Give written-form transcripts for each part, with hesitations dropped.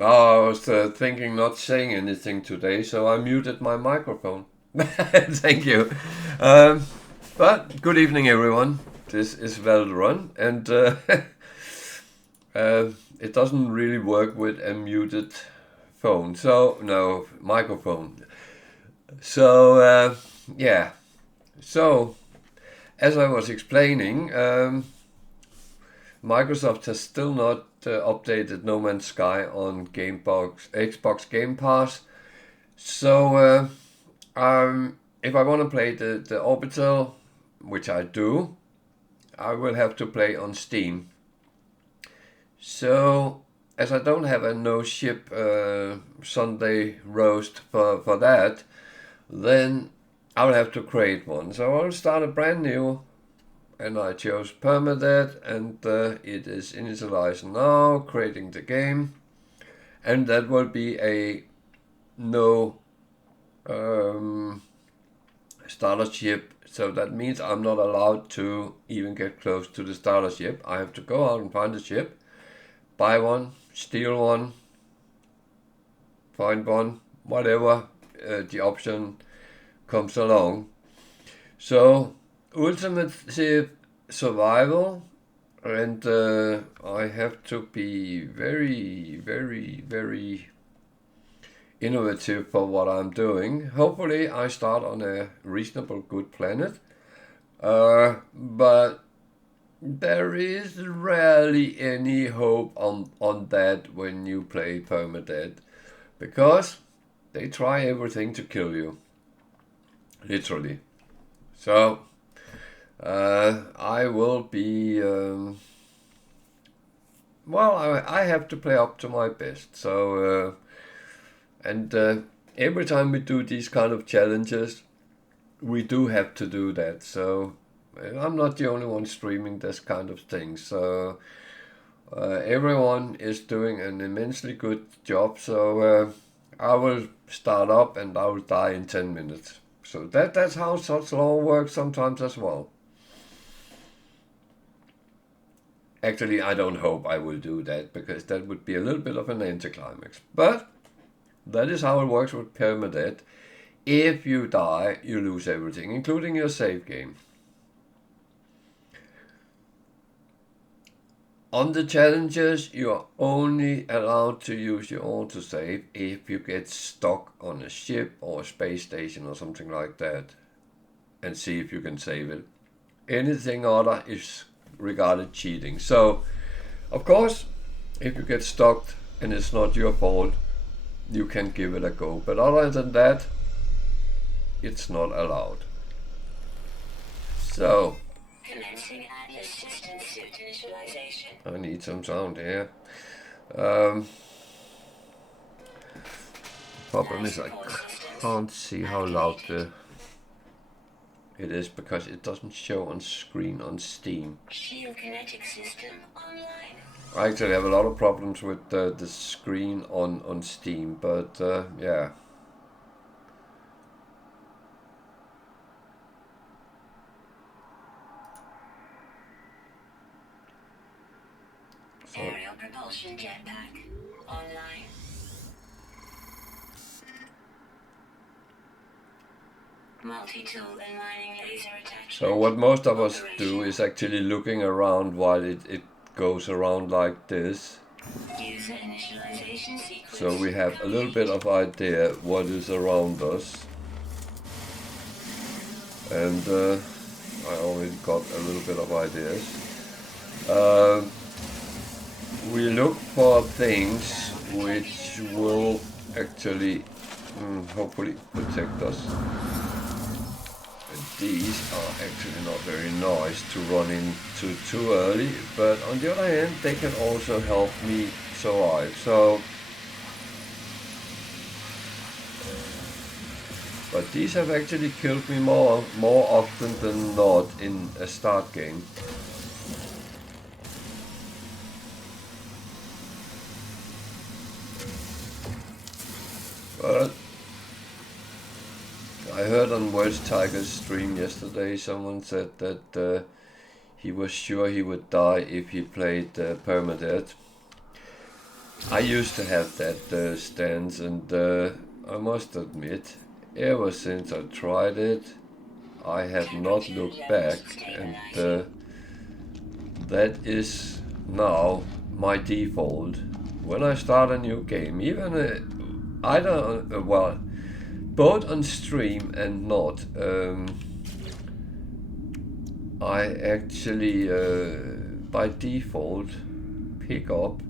I was thinking not saying anything today, so I muted my microphone. Thank you. Um, but good evening, everyone. This is Valdron, and it doesn't really work with a muted phone. So no microphone. So yeah. So as I was explaining, Microsoft has still not updated No Man's Sky on Xbox Game Pass. So if I want to play the Orbital, which I do, I will have to play on Steam. So as I don't have a no ship Sunday roast for that, then I'll have to create one. So I'll start a brand new, and I chose Permadeath, and it is initialized now, creating the game, and that will be a no starter ship. So that means I'm not allowed to even get close to the starter ship. I have to go out and find a ship, buy one, steal one, find one, whatever the option comes along. So ultimate survival, and I have to be very, very, very innovative for what I'm doing. Hopefully I start on a reasonable good planet, but there is rarely any hope on that when you play Permadeath, because they try everything to kill you, literally. So I will be well, I have to play up to my best. So and every time we do these kind of challenges, we do have to do that. So I'm not the only one streaming this kind of thing. So everyone is doing an immensely good job. So I will start up and I will die in 10 minutes. So that's how such law works sometimes as well. Actually, I don't hope I will do that, because that would be a little bit of an anticlimax. But that is how it works with Permadeath. If you die, you lose everything, including your save game. On the challenges, you are only allowed to use your autosave if you get stuck on a ship or a space station or something like that, and see if you can save it. Anything other is regarded cheating. So, of course, if you get stuck and it's not your fault, you can give it a go. But other than that, it's not allowed. So, I need some sound here. Problem is I can't see how loud it is, because it doesn't show on screen on Steam. I actually have a lot of problems with the screen on Steam, but yeah. Aerial propulsion jetpack online. Multi-tool and mining laser attachment. So what most of us do is actually looking around while it goes around like this. User initialization sequence. So we have a little bit of idea what is around us. And I already got a little bit of ideas. We look for things which will actually hopefully protect us. And these are actually not very nice to run into too early, but on the other hand they can also help me survive. So, but these have actually killed me more often than not in a start game. But I heard on World's Tiger's stream yesterday, someone said that he was sure he would die if he played Permadeath. I used to have that stance, and I must admit, ever since I tried it, I have not looked back, and that is now my default. When I start a new game, even either, well, both on stream and not, I actually by default pick up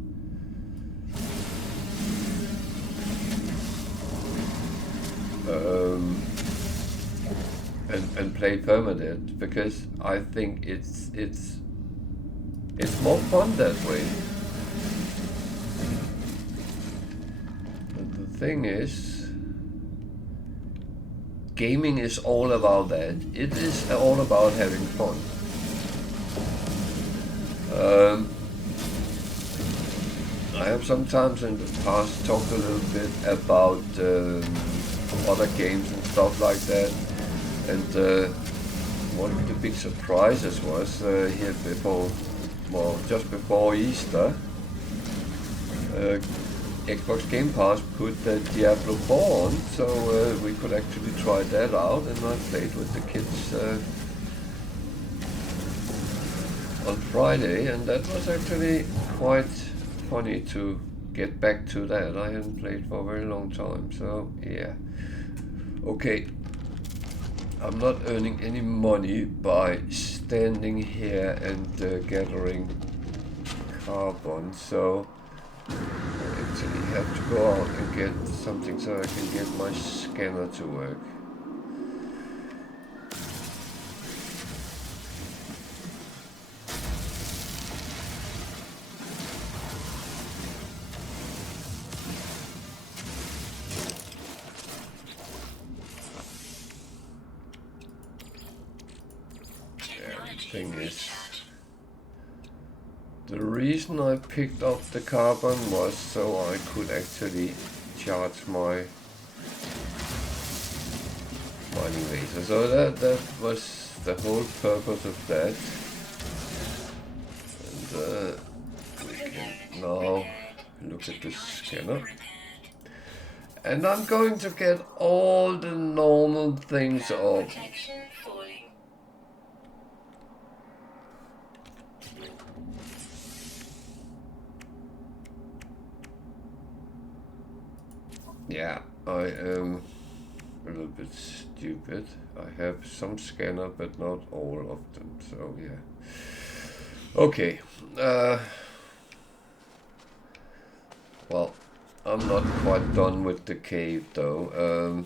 and play Permadeath, because I think it's more fun that way. But the thing is, gaming is all about that. It is all about having fun. I have sometimes in the past talked a little bit about other games and stuff like that, and one of the big surprises was here before, well, just before Easter, Xbox Game Pass put Diablo 4 on, so we could actually try that out, and I played with the kids on Friday, and that was actually quite funny to get back to that. I hadn't played for a very long time, so yeah. Okay, I'm not earning any money by standing here and gathering carbon, so I actually have to go out and get something so I can get my scanner to work. Thing is, the reason I picked up the carbon was so I could actually charge my mining laser. So that was the whole purpose of that. And we can now look at the scanner. And I'm going to get all the normal things up. Yeah, I am a little bit stupid. I have some scanner, but not all of them, so yeah. Okay, well, I'm not quite done with the cave though.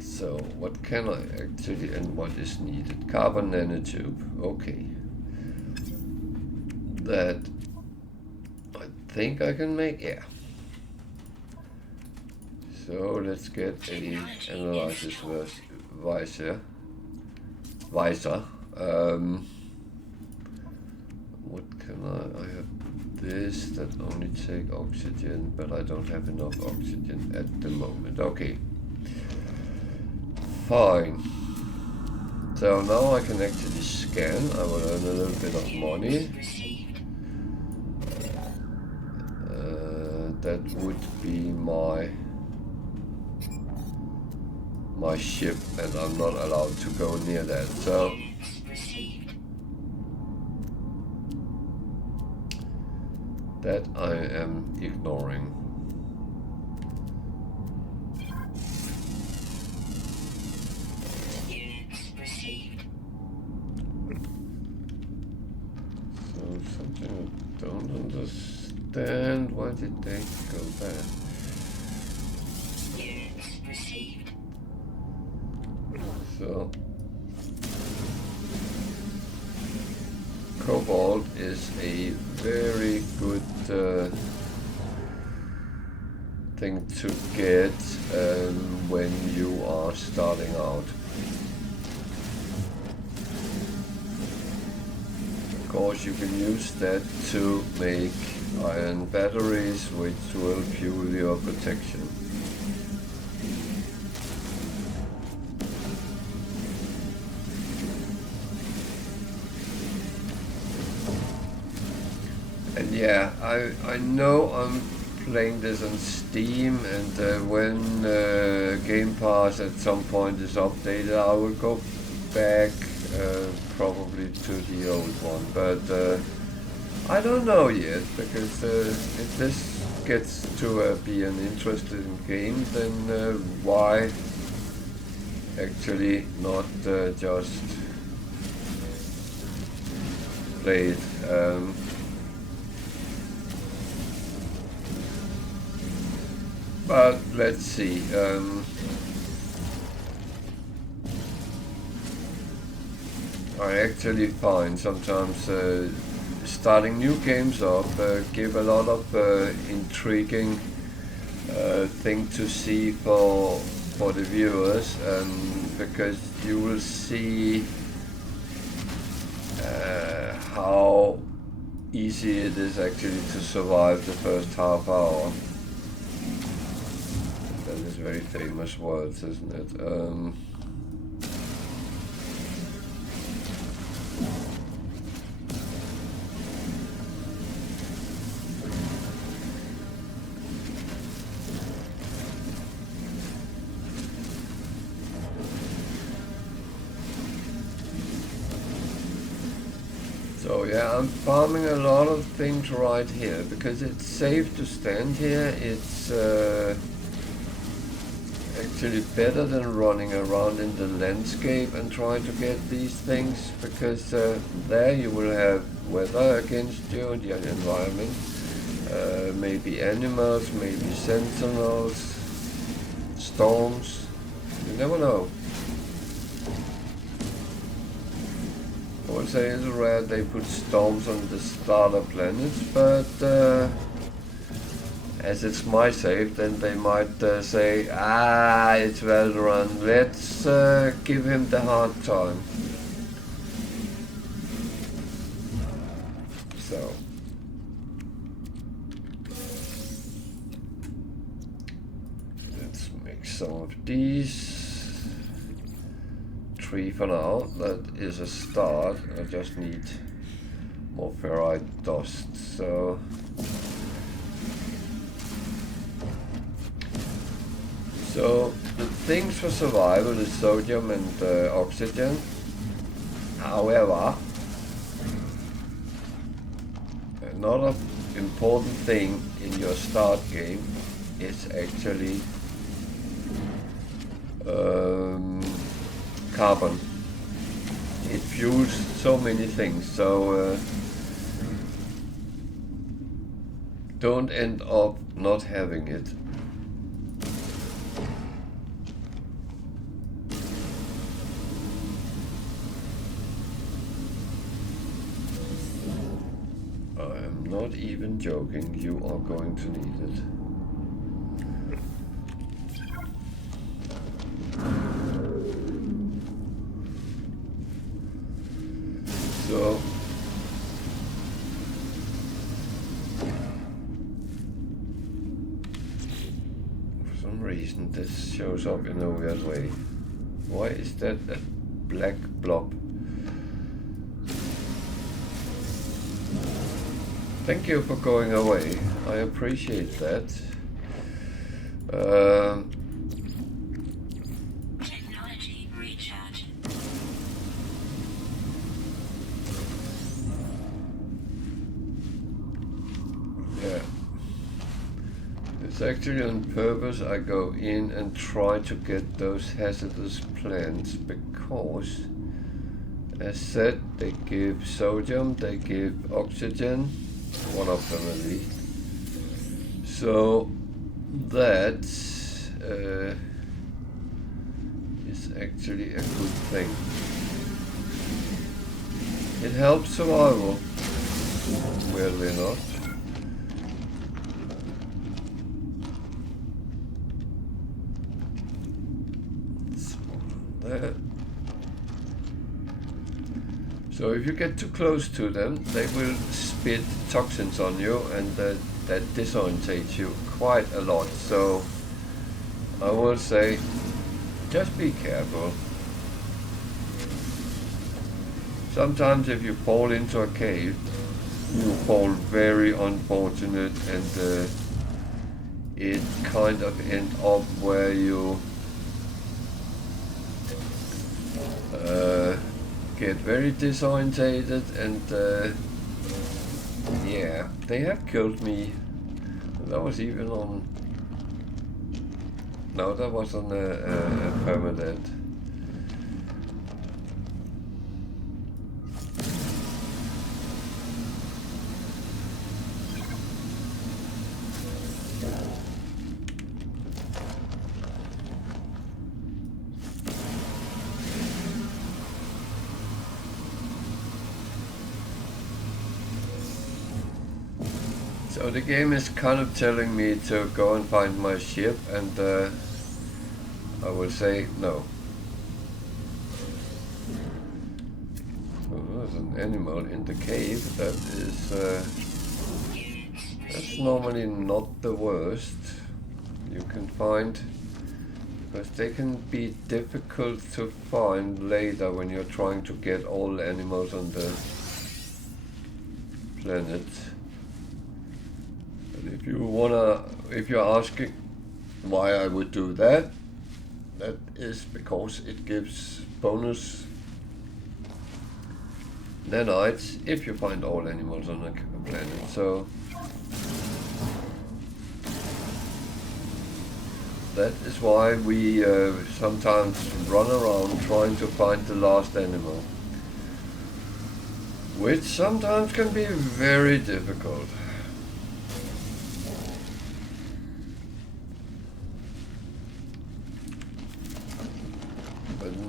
So what can I actually, and what is needed? Carbon nanotube, okay. That I think I can make, yeah. So let's get a analysis visor. What can I have this that only take oxygen, but I don't have enough oxygen at the moment. Okay, fine. So now I can actually scan. I will earn a little bit of money. That would be my ship, and I'm not allowed to go near that. So that I am ignoring. So something I don't understand. Why did they go back? So cobalt is a very good thing to get when you are starting out. Of course, you can use that to make iron batteries, which will fuel your protection. And yeah, I know I'm playing this on Steam, and when Game Pass at some point is updated, I will go back probably to the old one, but I don't know yet, because if this gets to be an interesting game, then why actually not just play it? But let's see. I actually find sometimes starting new games up give a lot of intriguing thing to see for the viewers, because you will see how easy it is actually to survive the first half hour. That is very famous words, isn't it? So yeah, I'm farming a lot of things right here because it's safe to stand here. It's actually better than running around in the landscape and trying to get these things, because there you will have weather against you, the environment, maybe animals, maybe sentinels, storms, you never know. I would say it's rare they put storms on the starter planets, but as it's my save, then they might say, it's well run, let's give him the hard time. So. Let's make some of these. 3 for now, that is a start. I just need more ferrite dust, so the things for survival is sodium and oxygen. However, another important thing in your start game is actually carbon. It fuels so many things, so don't end up not having it. I am not even joking, you are going to need it. So, for some reason this shows up in a weird way. Why is that a black blob? Thank you for going away, I appreciate that. Actually on purpose I go in and try to get those hazardous plants, because as said, they give sodium, they give oxygen, one of them at least, so that is actually a good thing. It helps survival, weirdly enough. So if you get too close to them, they will spit toxins on you, and that disorientates you quite a lot. So I will say, just be careful. Sometimes if you fall into a cave, you fall very unfortunate, and it kind of end up where you get very disorientated, and yeah, they have killed me. That was even on... No, that was on a Permadeath. So the game is kind of telling me to go and find my ship, and I will say no. So there's an animal in the cave. That is that's normally not the worst you can find, because they can be difficult to find later when you're trying to get all the animals on the planet. If you're asking why I would do that, that is because it gives bonus nanites if you find all animals on a planet. So that is why we sometimes run around trying to find the last animal, which sometimes can be very difficult.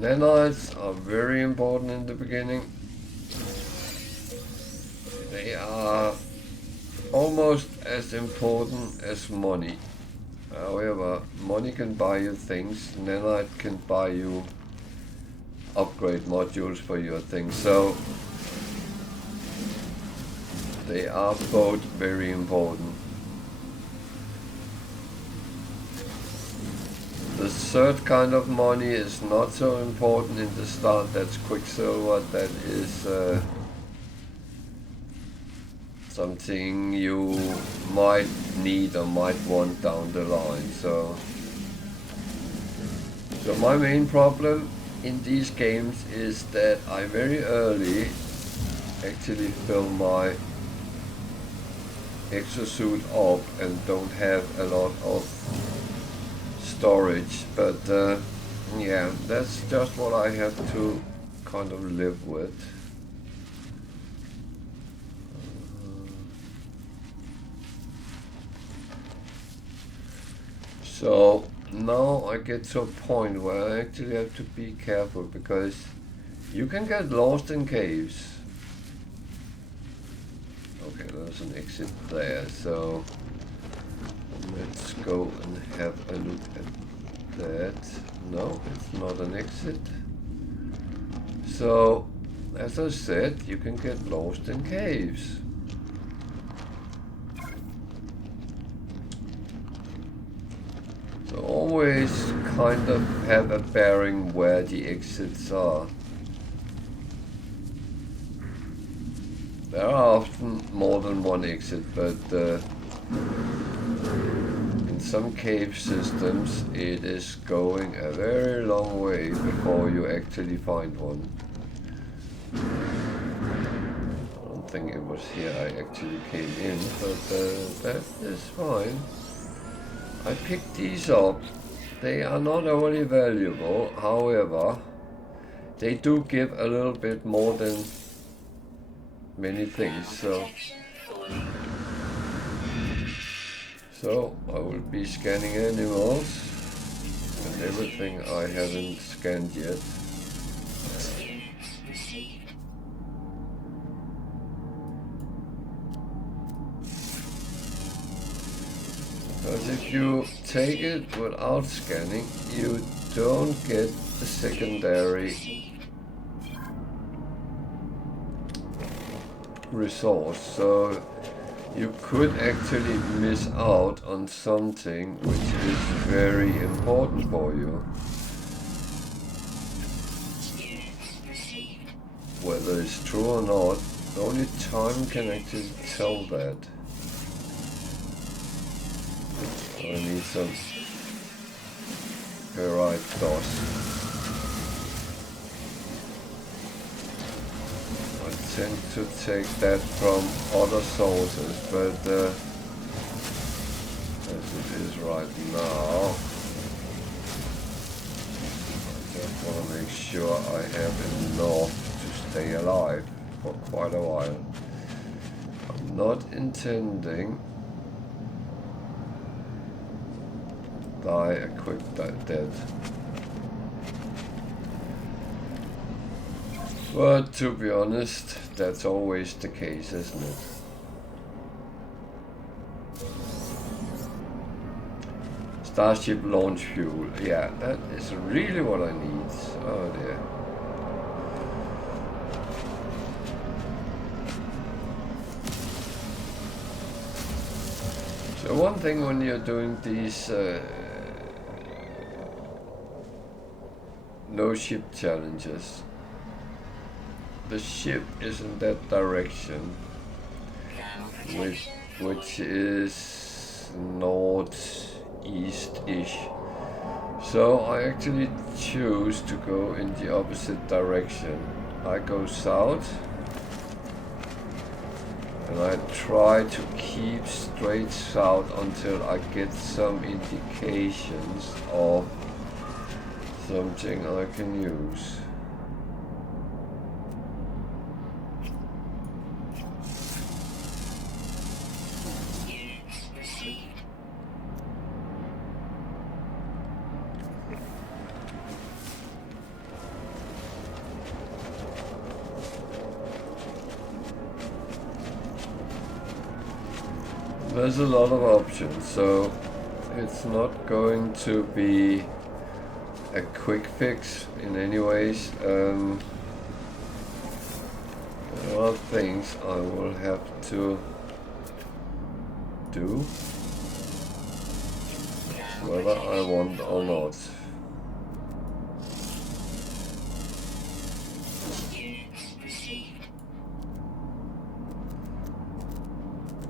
Nanites are very important in the beginning. They are almost as important as money. However, money can buy you things, nanite can buy you upgrade modules for your things, so they are both very important. The third kind of money is not so important in the start. That's Quicksilver. That is something you might need or might want down the line. So my main problem in these games is that I very early actually fill my exosuit up and don't have a lot of storage, but yeah, that's just what I have to kind of live with. So now I get to a point where I actually have to be careful, because you can get lost in caves. Okay, there's an exit there, so let's go and have a look at that. No, it's not an exit. So, as I said, you can get lost in caves. So always kind of have a bearing where the exits are. There are often more than one exit, but in some cave systems it is going a very long way before you actually find one. I don't think it was here I actually came in, but that is fine. I picked these up. They are not only valuable, however, they do give a little bit more than many things, so I will be scanning animals and everything I haven't scanned yet. Because if you take it without scanning, you don't get the secondary resource, so you could actually miss out on something which is very important for you. Whether it's true or not, Only time can actually tell that. So I need some ferrite dust. I tend to take that from other sources, but as it is right now, I just want to make sure I have enough to stay alive for quite a while. I'm not intending die a quick death. But to be honest, that's always the case, isn't it? Starship launch fuel. Yeah, that is really what I need. Oh dear. So one thing when you're doing these no ship challenges, the ship is in that direction, which is northeast-ish. So I actually choose to go in the opposite direction. I go south, and I try to keep straight south until I get some indications of something I can use. There's a lot of options, so it's not going to be a quick fix in any ways. There are things I will have to do, whether I want or not.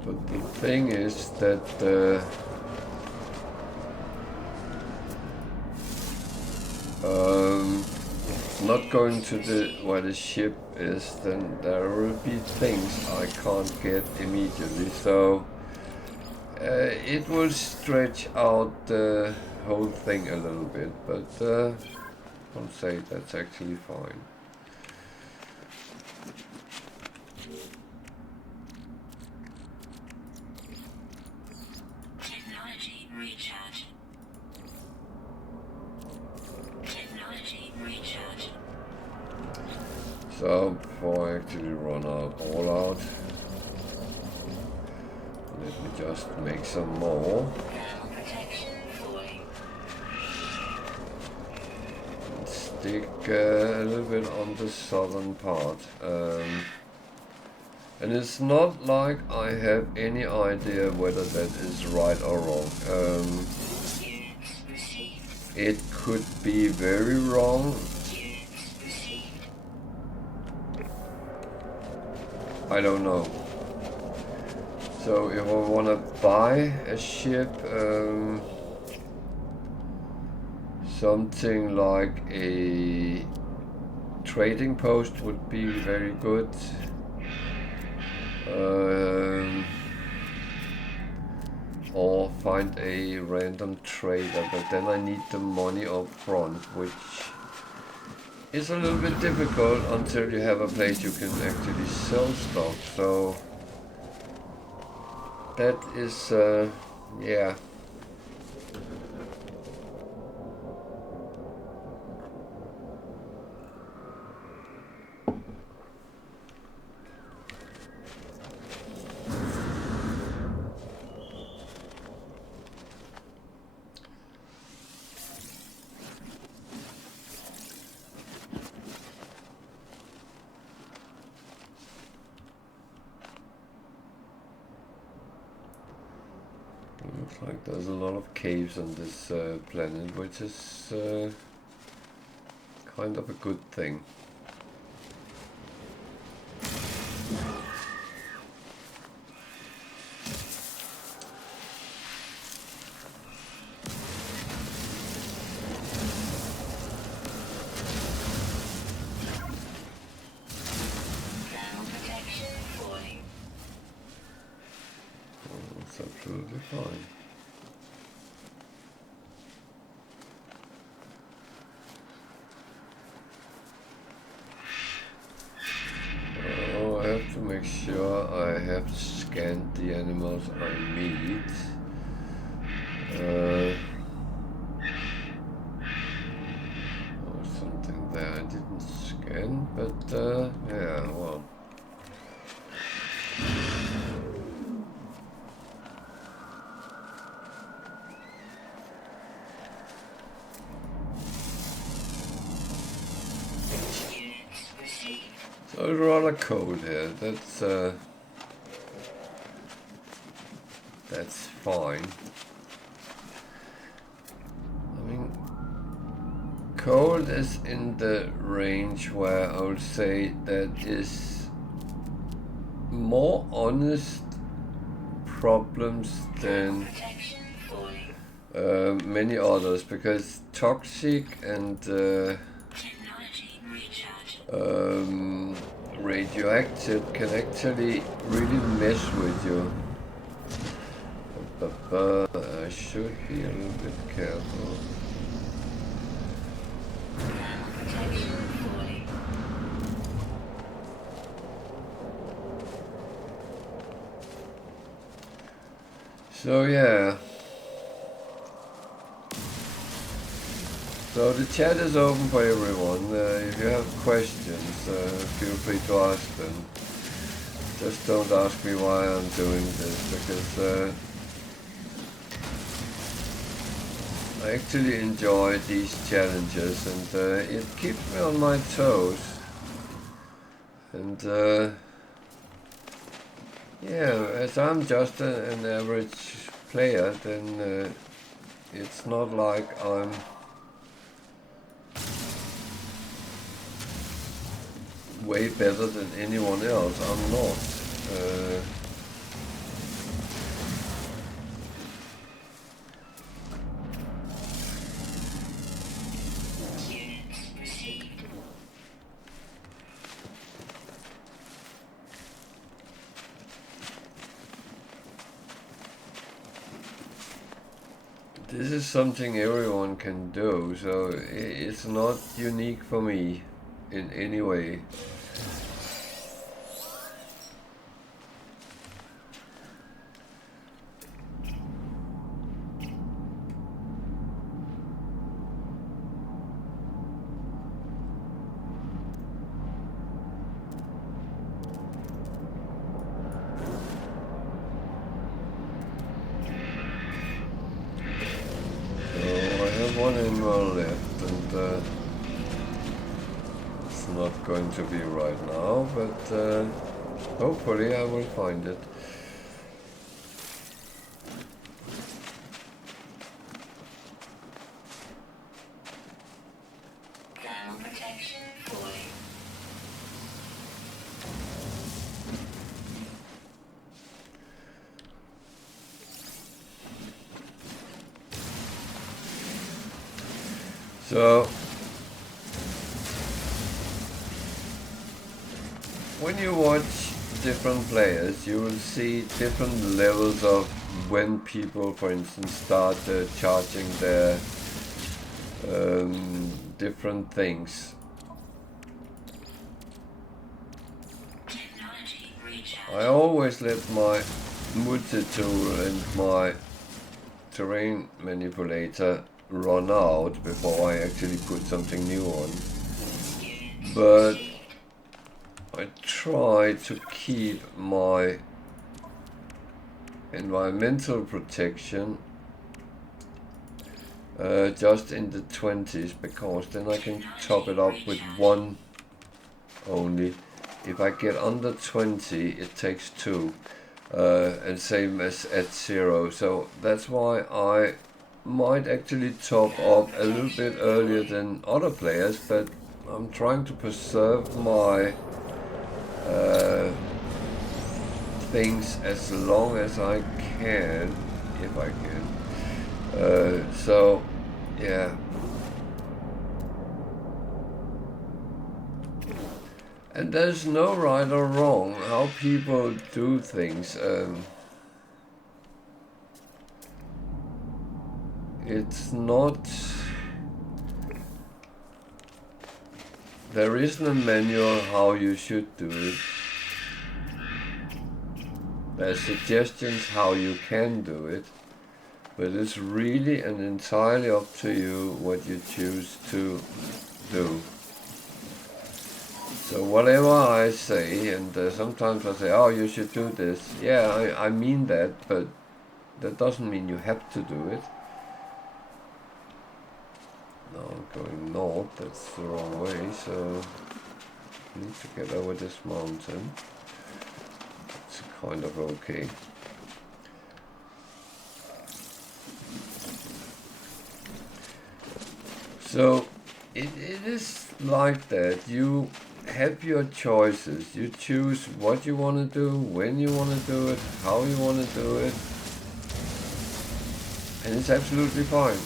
But the thing is that not going to where the ship is, then there will be things I can't get immediately, so it will stretch out the whole thing a little bit, but I'll say that's actually fine. Technology recharge. Technology recharge. So before I actually run all out, let me just make some more. And stick a little bit on the southern part. And it's not like I have any idea whether that is right or wrong. It could be very wrong. I don't know. So if I want to buy a ship, something like a trading post would be very good. Or find a random trader, but then I need the money up front, which is a little bit difficult until you have a place you can actually sell stuff. So that is, yeah. Looks like there's a lot of caves on this planet, which is kind of a good thing. absolutely fine. Oh, I have to make sure I have scanned the animals I meet. Something there I didn't scan, but yeah, well. So it's rather cold here. That's fine. I mean, cold is in the range where I would say that is more honest problems than many others, because toxic and radioactive can actually really mess with you. But I should be a little bit careful. So yeah. So the chat is open for everyone. If you have questions, feel free to ask them. Just don't ask me why I'm doing this, because I actually enjoy these challenges, and it keeps me on my toes. And yeah, as I'm just an average player, then it's not like I'm way better than anyone else. I'm not. This is something everyone can do, so it's not unique for me in any way. Going to be right now, but hopefully I will find it. So when you watch different players, you will see different levels of when people, for instance, start charging their different things. I always let my multi-tool and my terrain manipulator run out before I actually put something new on. But I try to keep my environmental protection just in the 20s, because then I can top it up with one only. If I get under 20, it takes 2, and same as at 0. So that's why I might actually top up a little bit earlier than other players, but I'm trying to preserve my things as long as I can, if I can. So yeah. And there's no right or wrong how people do things. it's not. There isn't a manual how you should do it. There's suggestions how you can do it, but it's really and entirely up to you what you choose to do. So whatever I say, and sometimes I say, oh, you should do this. Yeah, I mean that, but that doesn't mean you have to do it. Now I'm going north, that's the wrong way, so I need to get over this mountain. It's kind of okay. So it is like that. You have your choices. You choose what you want to do, when you want to do it, how you want to do it. And it's absolutely fine.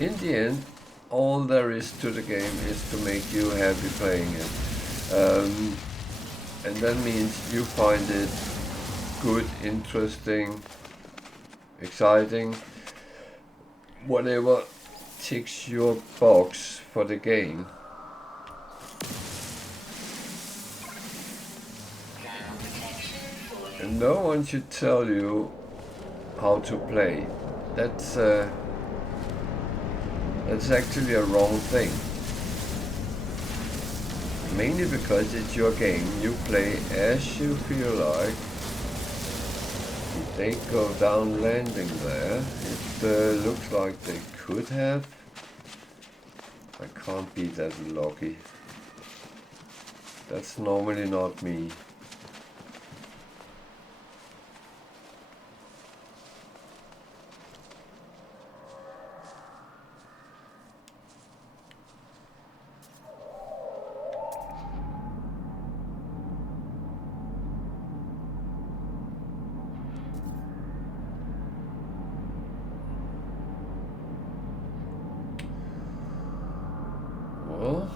In the end, all there is to the game is to make you happy playing it. And that means you find it good, interesting, exciting, whatever ticks your box for the game. And no one should tell you how to play. That's actually a wrong thing. Mainly because it's your game. You play as you feel like. If they go down landing there, it looks like they could have. I can't be that lucky. That's normally not me. Well,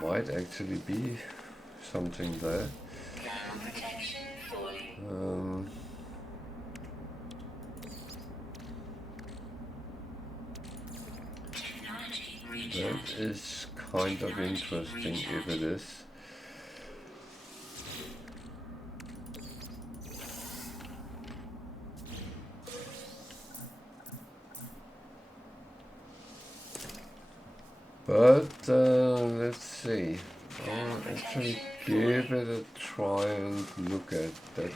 might actually be something there. That is kind of interesting if it is. But let's see. I'll actually give it a try and look at that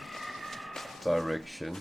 direction.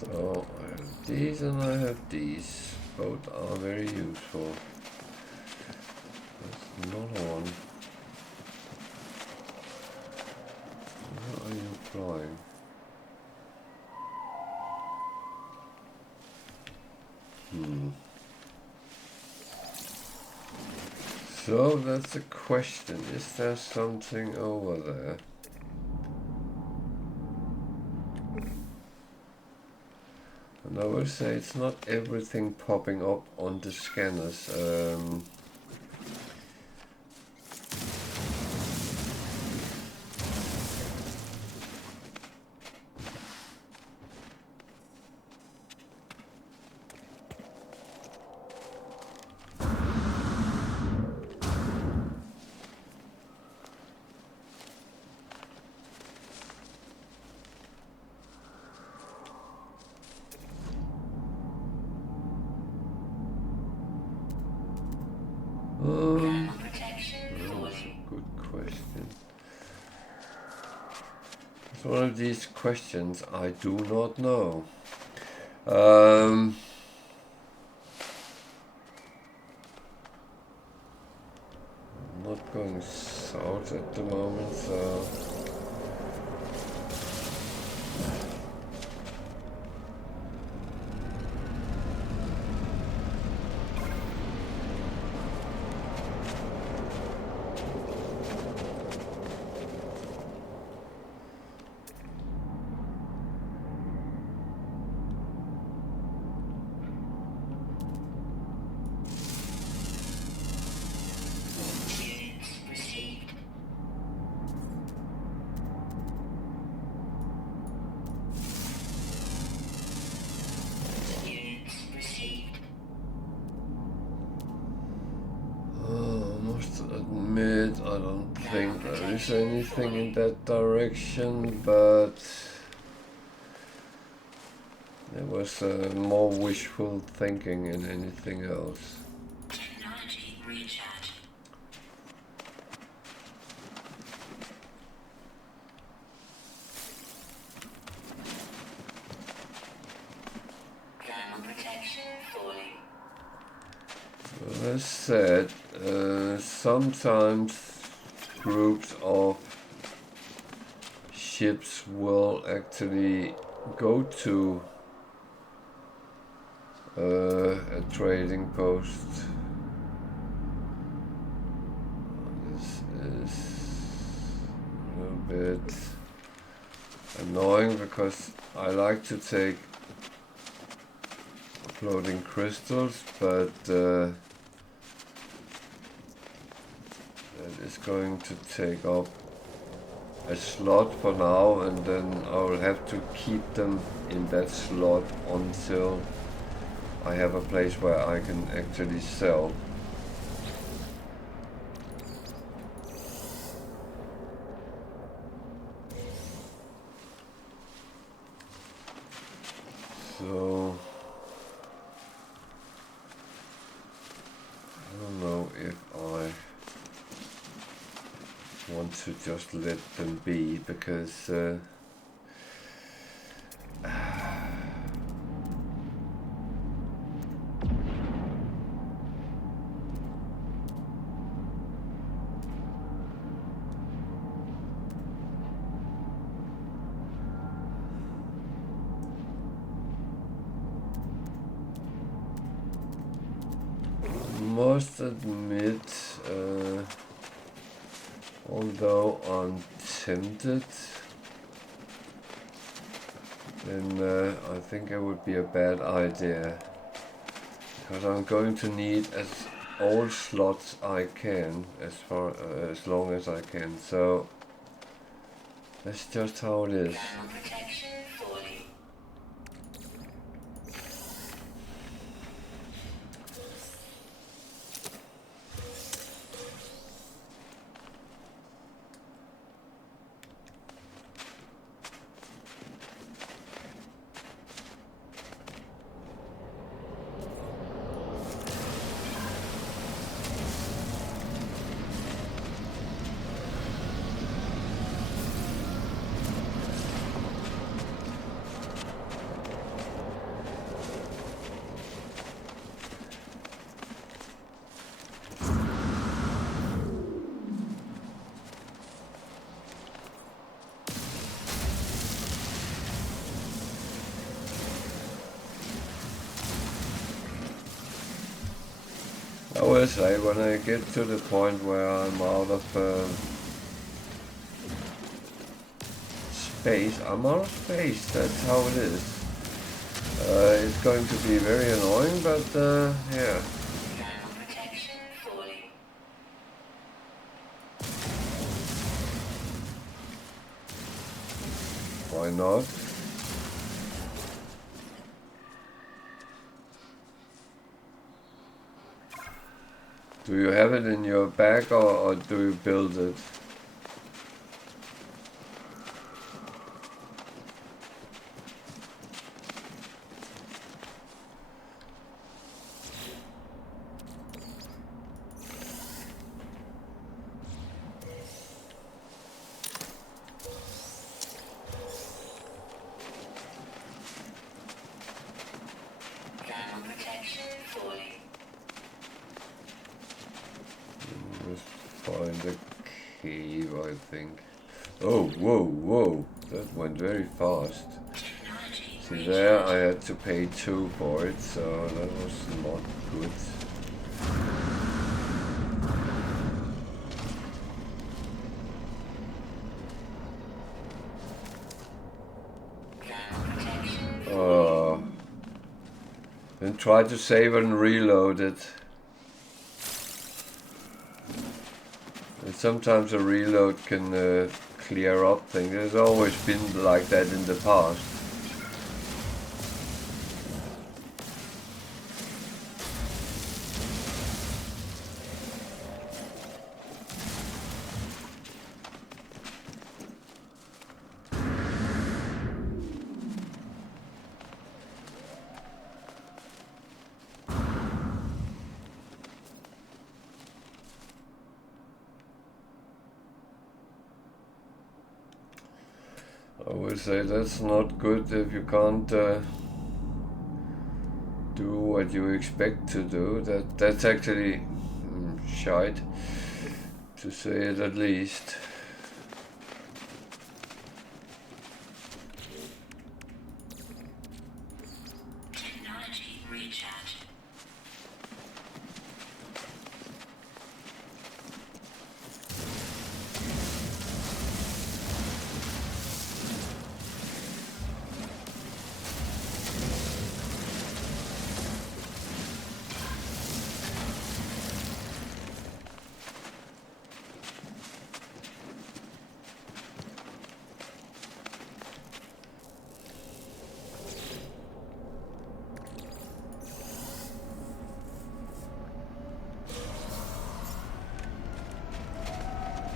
So I have these and I have these. Both are very useful. There's another one. Where are you flying? So that's a question. Is there something over there? And I will say it's not everything popping up on the scanners. That's a good question. It's one of these questions I do not know. projects at the moment, so admit I don't think there is anything in that direction, but there was more wishful thinking than anything else. Technology recharge. Thermal protection falling. As said, sometimes groups of ships will actually go to a trading post. This is a little bit annoying because I like to take floating crystals, but that is going to take up a slot for now, and then I will have to keep them in that slot until I have a place where I can actually sell. So I don't know if I want to just let them be, because must admit, although I'm tempted, then I think it would be a bad idea, because I'm going to need as all slots I can, as long as I can. So that's just how it is. Thermal protection falling. I will say, when I get to the point where I'm out of space, I'm out of space, that's how it is. It's going to be very annoying, but yeah. Thermal protection falling. Why not? Do you have it in your bag, or do you build it? Thermal protection falling. Just find a cave, I think. Oh, whoa. That went very fast. See there, I had to pay 2 for it, so that was not good. Then try to save and reload it. And sometimes a reload can clear up things. There's always been like that in the past. I would say that's not good if you can't do what you expect to do. That's actually shite, to say it at least. Technology recharge.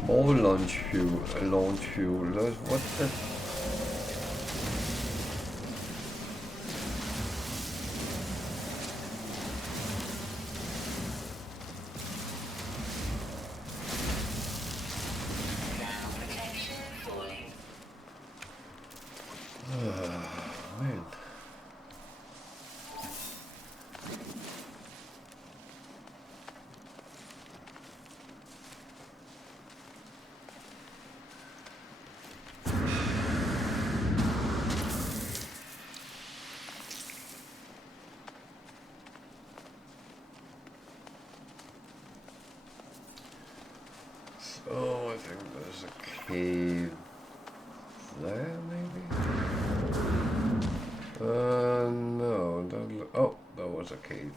More launch fuel. What the? Protection falling. Man. Oh, I think there's a cave there, maybe? No, oh, there was a cave.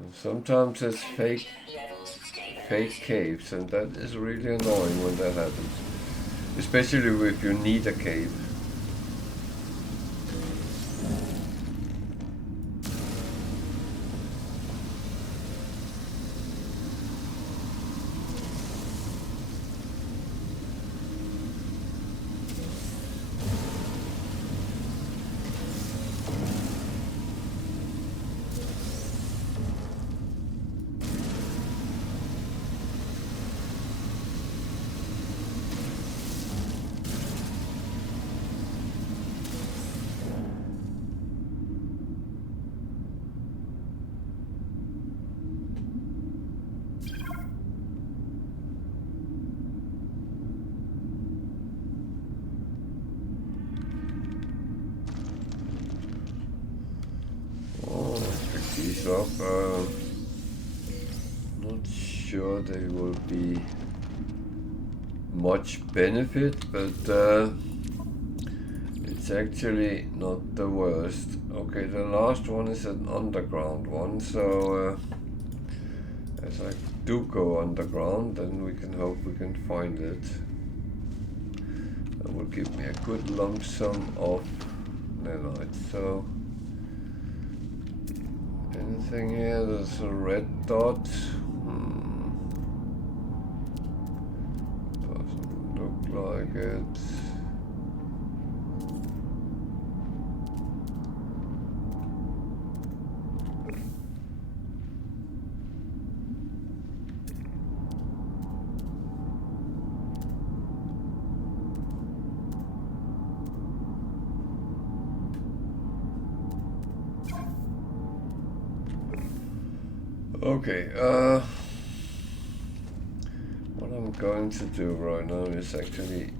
And sometimes it's fake caves, and that is really annoying when that happens. Especially if you need a cave. These up. Not sure they will be much benefit, but it's actually not the worst. Okay, the last one is an underground one, so as I do go underground, then we can hope we can find it. That will give me a good lump sum of nanites. So anything here? There's a red dot. Doesn't look like it. Okay, what I'm going to do right now is actually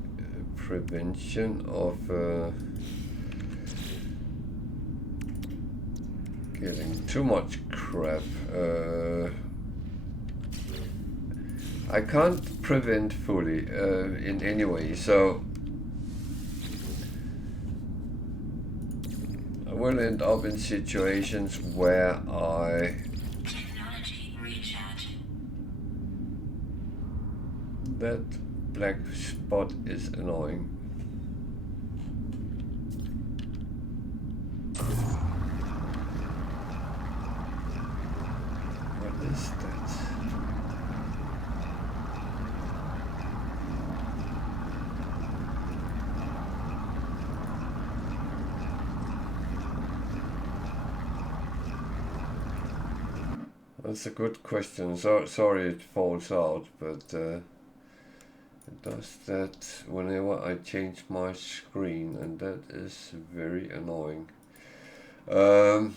prevention of getting too much crap. I can't prevent fully in any way, so I will end up in situations where Technology recharge. that black spot is annoying. What is that? That's a good question. So sorry it falls out, but it does that whenever I change my screen, and that is very annoying. But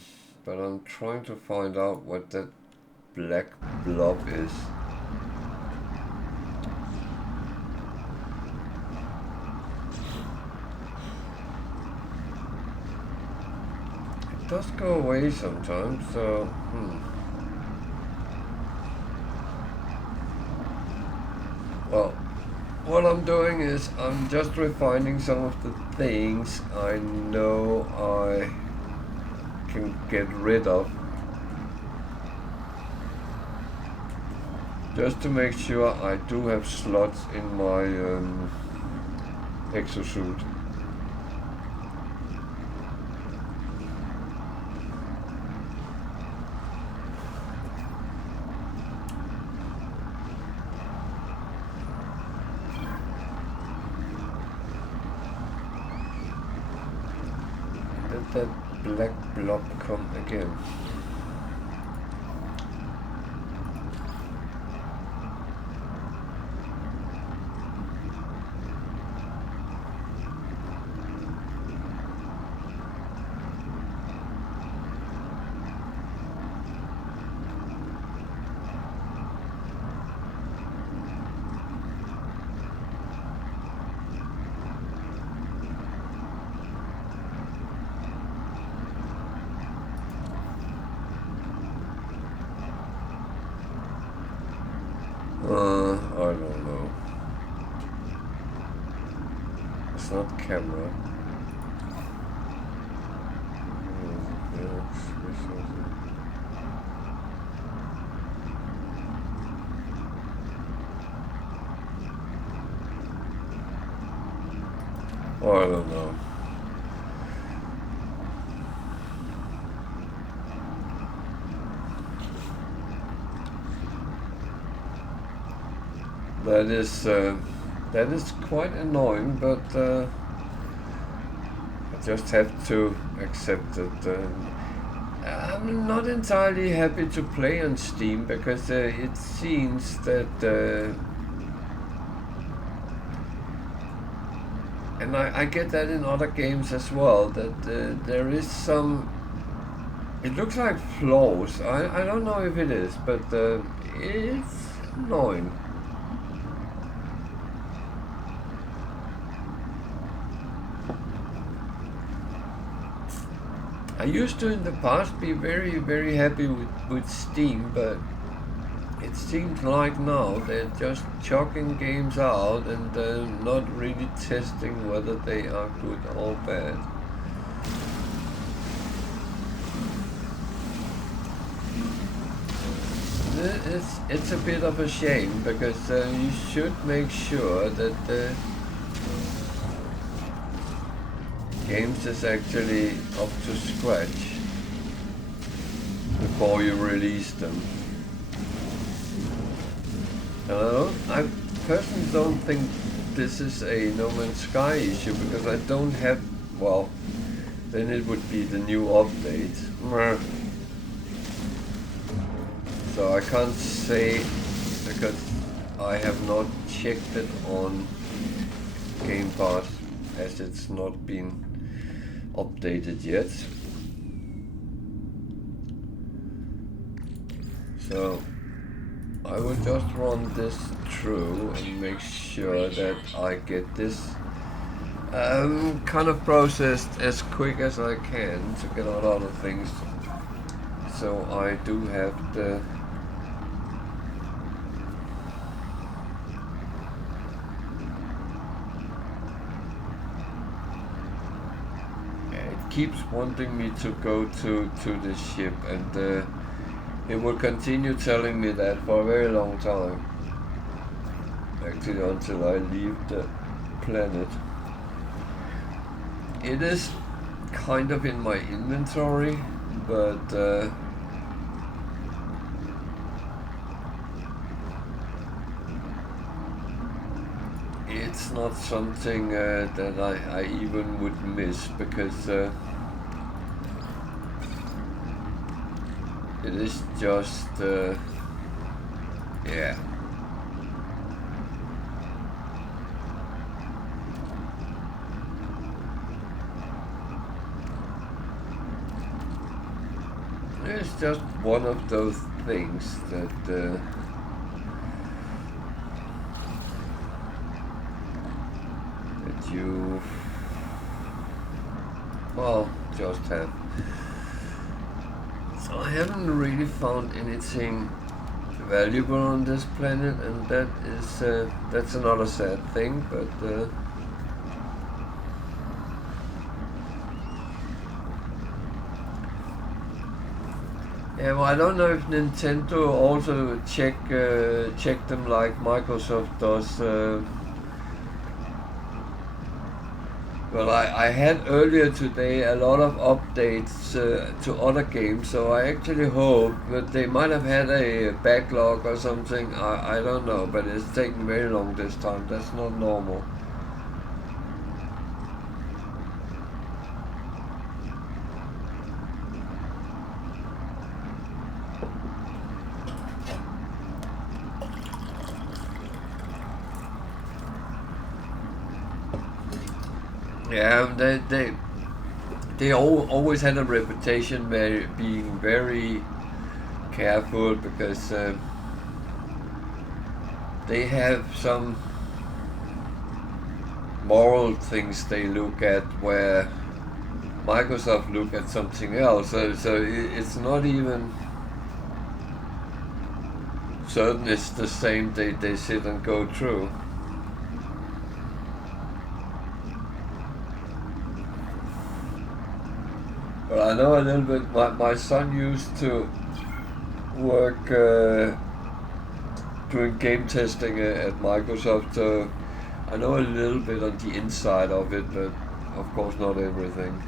I'm trying to find out what that black blob is. It does go away sometimes, so Well, what I'm doing is I'm just refining some of the things I know I can get rid of, just to make sure I do have slots in my exosuit. Did that black blob come again? I don't know. It's not camera. Oh, I don't know. That is quite annoying, but I just have to accept it. I'm not entirely happy to play on Steam because it seems that, and I get that in other games as well, that there is some. It looks like flaws. I don't know if it is, but it's annoying. I used to in the past be very, very happy with Steam, but it seems like now they're just chucking games out and not really testing whether they are good or bad. It's a bit of a shame because you should make sure that games is actually up to scratch before you release them. And I personally don't think this is a No Man's Sky issue because I don't have, well, then it would be the new update. So I can't say because I have not checked it on Game Pass as it's not been updated yet. So I will just run this through and make sure that I get this kind of processed as quick as I can to get a lot of things. So I do have the keeps wanting me to go to the ship, and it will continue telling me that for a very long time. Actually, until I leave the planet. It is kind of in my inventory, but it's not something that I even would miss, because it is just yeah. It's just one of those things that you, well, just have. So I haven't really found anything valuable on this planet, and that is that's another sad thing, but yeah, well, I don't know if Nintendo also check them like Microsoft does. Well, I had earlier today a lot of updates to other games, so I actually hope that they might have had a backlog or something. I don't know, but it's taking very long this time. That's not normal. Yeah, they always had a reputation being very careful, because they have some moral things they look at, where Microsoft look at something else. So it's not even certain it's the same they sit and go through. But I know a little bit. My son used to work doing game testing at Microsoft, so I know a little bit on the inside of it, but of course not everything.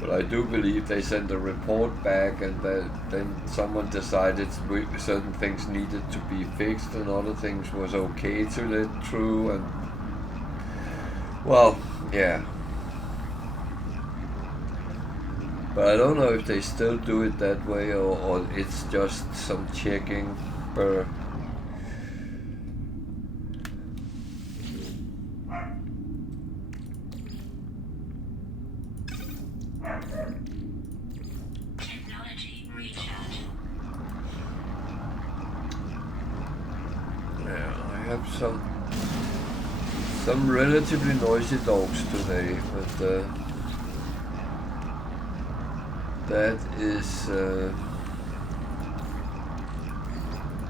But I do believe they sent a report back, and then someone decided certain things needed to be fixed and other things was okay to let through, and well, yeah. But I don't know if they still do it that way, or it's just some checking per. Technology recharge. Yeah, I have some relatively noisy dogs today, but that is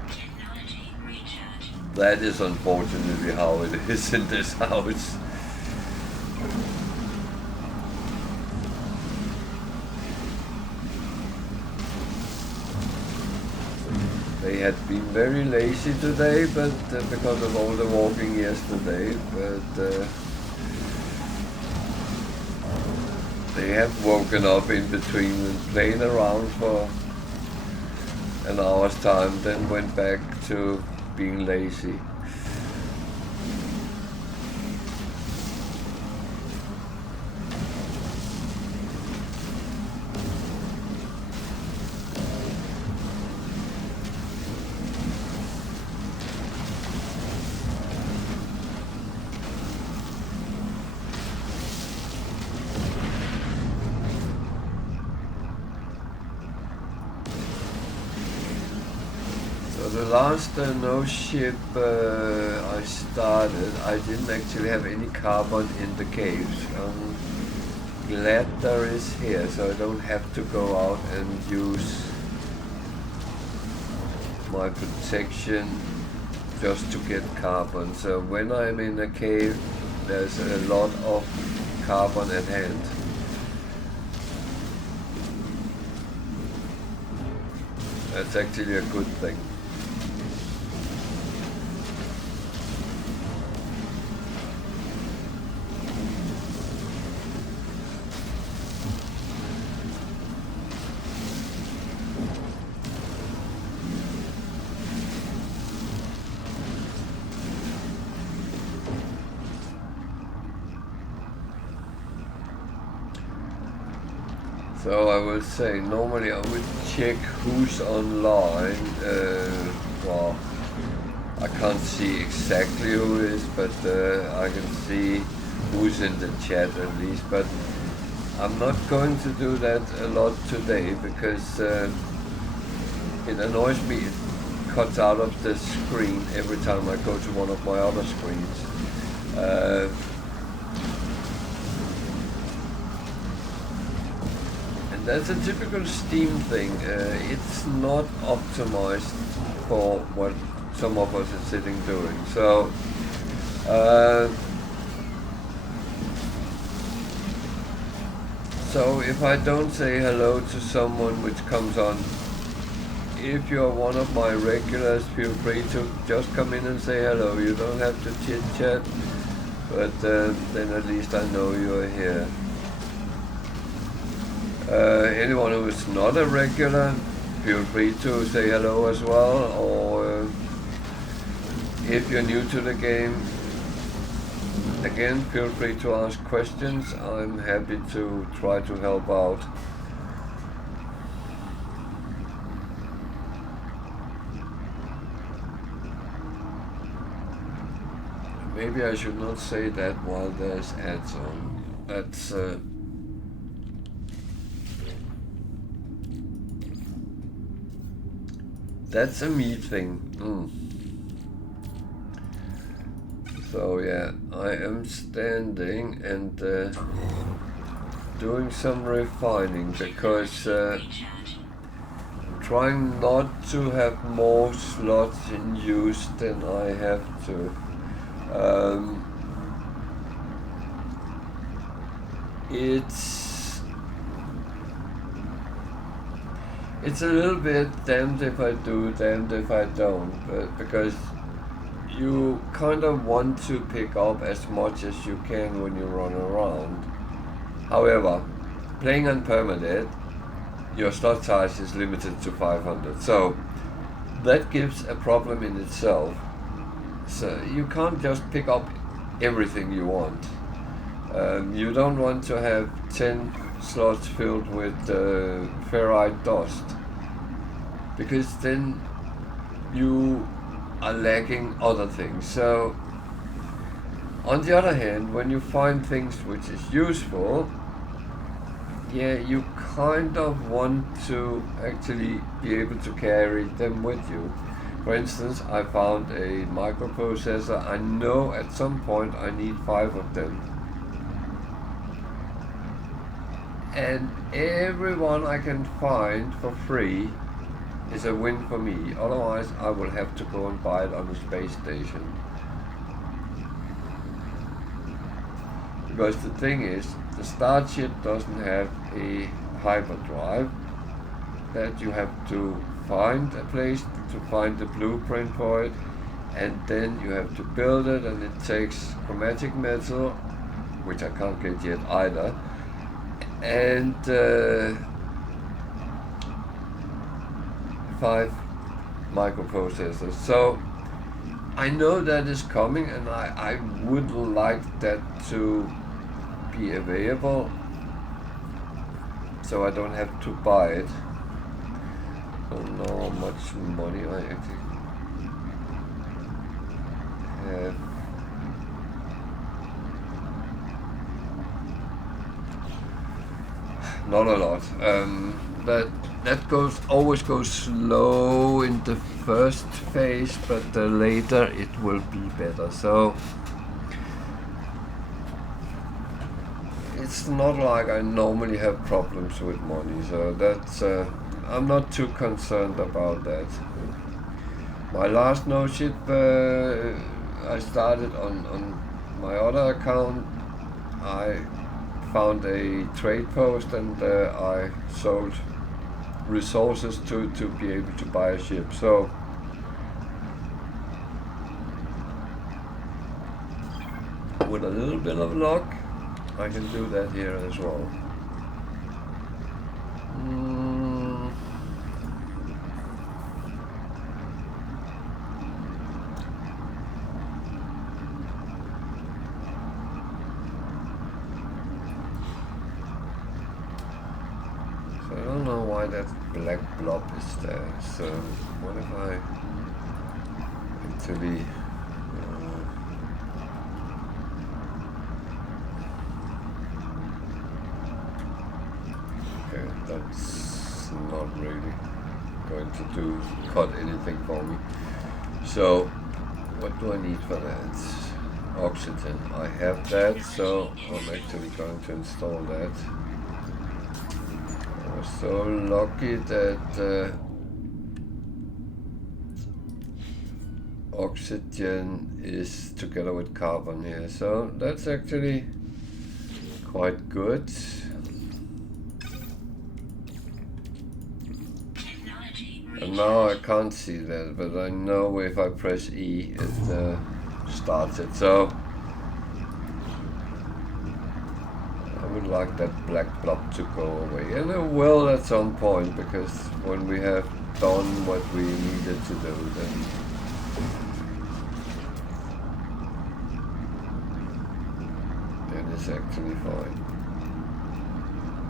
Technology recharge. that is unfortunately how it is in this house. They had been very lazy today, but because of all the walking yesterday, but they have woken up in between and played around for an hour's time, then went back to being lazy. So the last no ship I started, I didn't actually have any carbon in the caves. I'm glad there is here, so I don't have to go out and use my protection just to get carbon. So when I'm in a cave, there's a lot of carbon at hand. That's actually a good thing. So I will say, normally I would check who's online. Well, I can't see exactly who it is, but I can see who's in the chat at least. But I'm not going to do that a lot today because it annoys me. It cuts out of the screen every time I go to one of my other screens. That's a typical Steam thing. It's not optimized for what some of us are sitting doing. So, so if I don't say hello to someone which comes on, if you're one of my regulars, feel free to just come in and say hello. You don't have to chit chat, but then at least I know you're here. Anyone who is not a regular, feel free to say hello as well, or if you're new to the game, again, feel free to ask questions. I'm happy to try to help out. Maybe I should not say that while there's ads on. That's a me thing. So yeah, I am standing and doing some refining because I'm trying not to have more slots in use than I have to. It's a little bit damned if I do, damned if I don't, but because you kind of want to pick up as much as you can when you run around. However, playing on Permadeath, your slot size is limited to 500, so that gives a problem in itself. So you can't just pick up everything you want. You don't want to have 10 slots filled with ferrite dust, because then you are lacking other things. So on the other hand, when you find things which is useful, yeah, you kind of want to actually be able to carry them with you. For instance, I found a microprocessor. I know at some point I need 5 of them. And every one I can find for free is a win for me. Otherwise, I will have to go and buy it on the space station. Because the thing is, the starship doesn't have a hyperdrive. That you have to find a place to find the blueprint for it, and then you have to build it, and it takes chromatic metal, which I can't get yet either, and 5 microprocessors. So I know that is coming, and I would like that to be available, so I don't have to buy it. I don't know how much money I actually have. Not a lot, but that always goes slow in the first phase, but later it will be better. So it's not like I normally have problems with money, so that's I'm not too concerned about that. My last no ship I started on my other account. I found a trade post and I sold resources to be able to buy a ship. So with a little bit of luck, I can do that here as well. So I don't know why that black blob is there. So what if I actually okay, that's not really going to cut anything for me. So what do I need for that? Oxygen. I have that, so I'm actually going to install that. I was so lucky that oxygen is together with carbon here, so that's actually quite good. And now I can't see that, but I know if I press E it starts it, so I would like that black blob to go away, and it will at some point, because when we have done what we needed to do, then it's actually fine.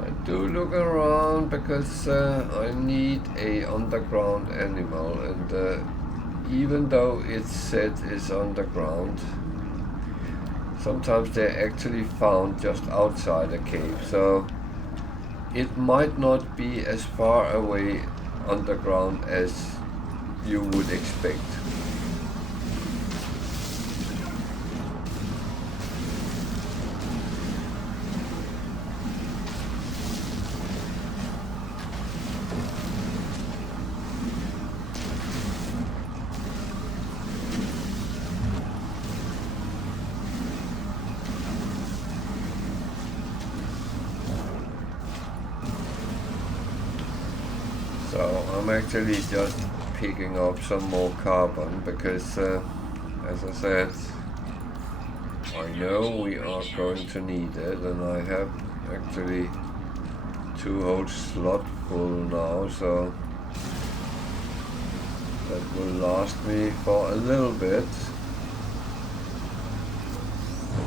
I do look around because I need a underground animal, and even though it's said it's underground, sometimes they're actually found just outside a cave, so it might not be as far away underground as you would expect. So I'm actually just picking up some more carbon because, as I said, I know we are going to need it, and I have actually 2 whole slots full now, so that will last me for a little bit.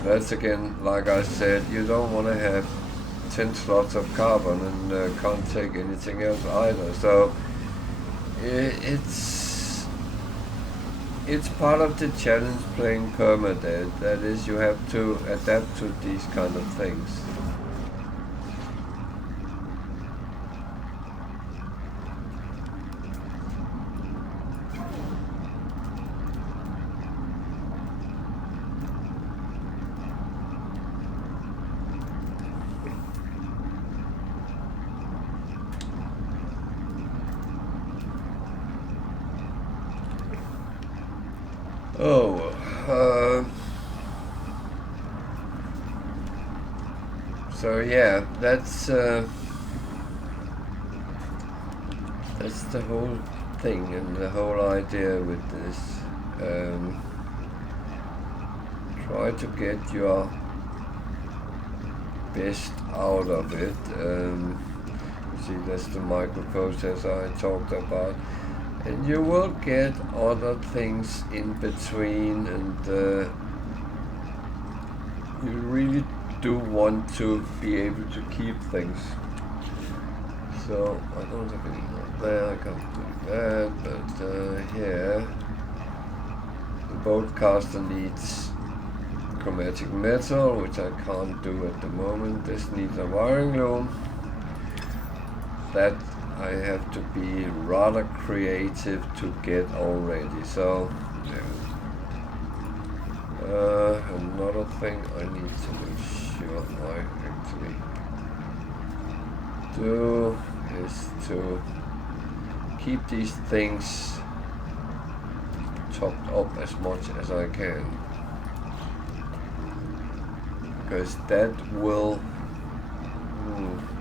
That's again, like I said, you don't want to have 10 slots of carbon and can't take anything else either. So it's part of the challenge playing Permadeath. That is, you have to adapt to these kind of things. So yeah, that's the whole thing and the whole idea with this. Try to get your best out of it. See, that's the microprocessor I talked about. And you will get other things in between, and you really do want to be able to keep things. So I don't have any more there, I can't do that, but here the broadcaster needs chromatic metal, which I can't do at the moment. This needs a wiring loom. That I have to be rather creative to get already. So yeah. Another thing I need to make sure I actually do is to keep these things topped up as much as I can, because that will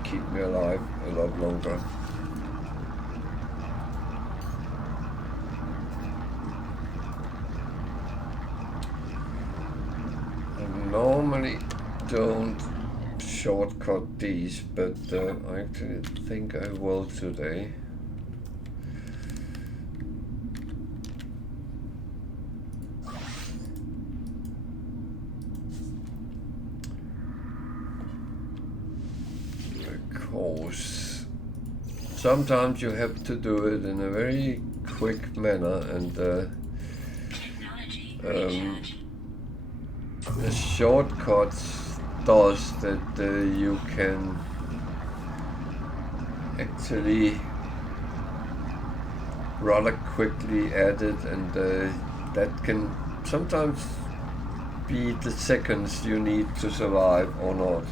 keep me alive a lot longer. I normally don't shortcut these, but I actually think I will today. Because sometimes you have to do it in a very quick manner, and the shortcuts does that you can actually rather quickly add it, and that can sometimes be the seconds you need to survive or not.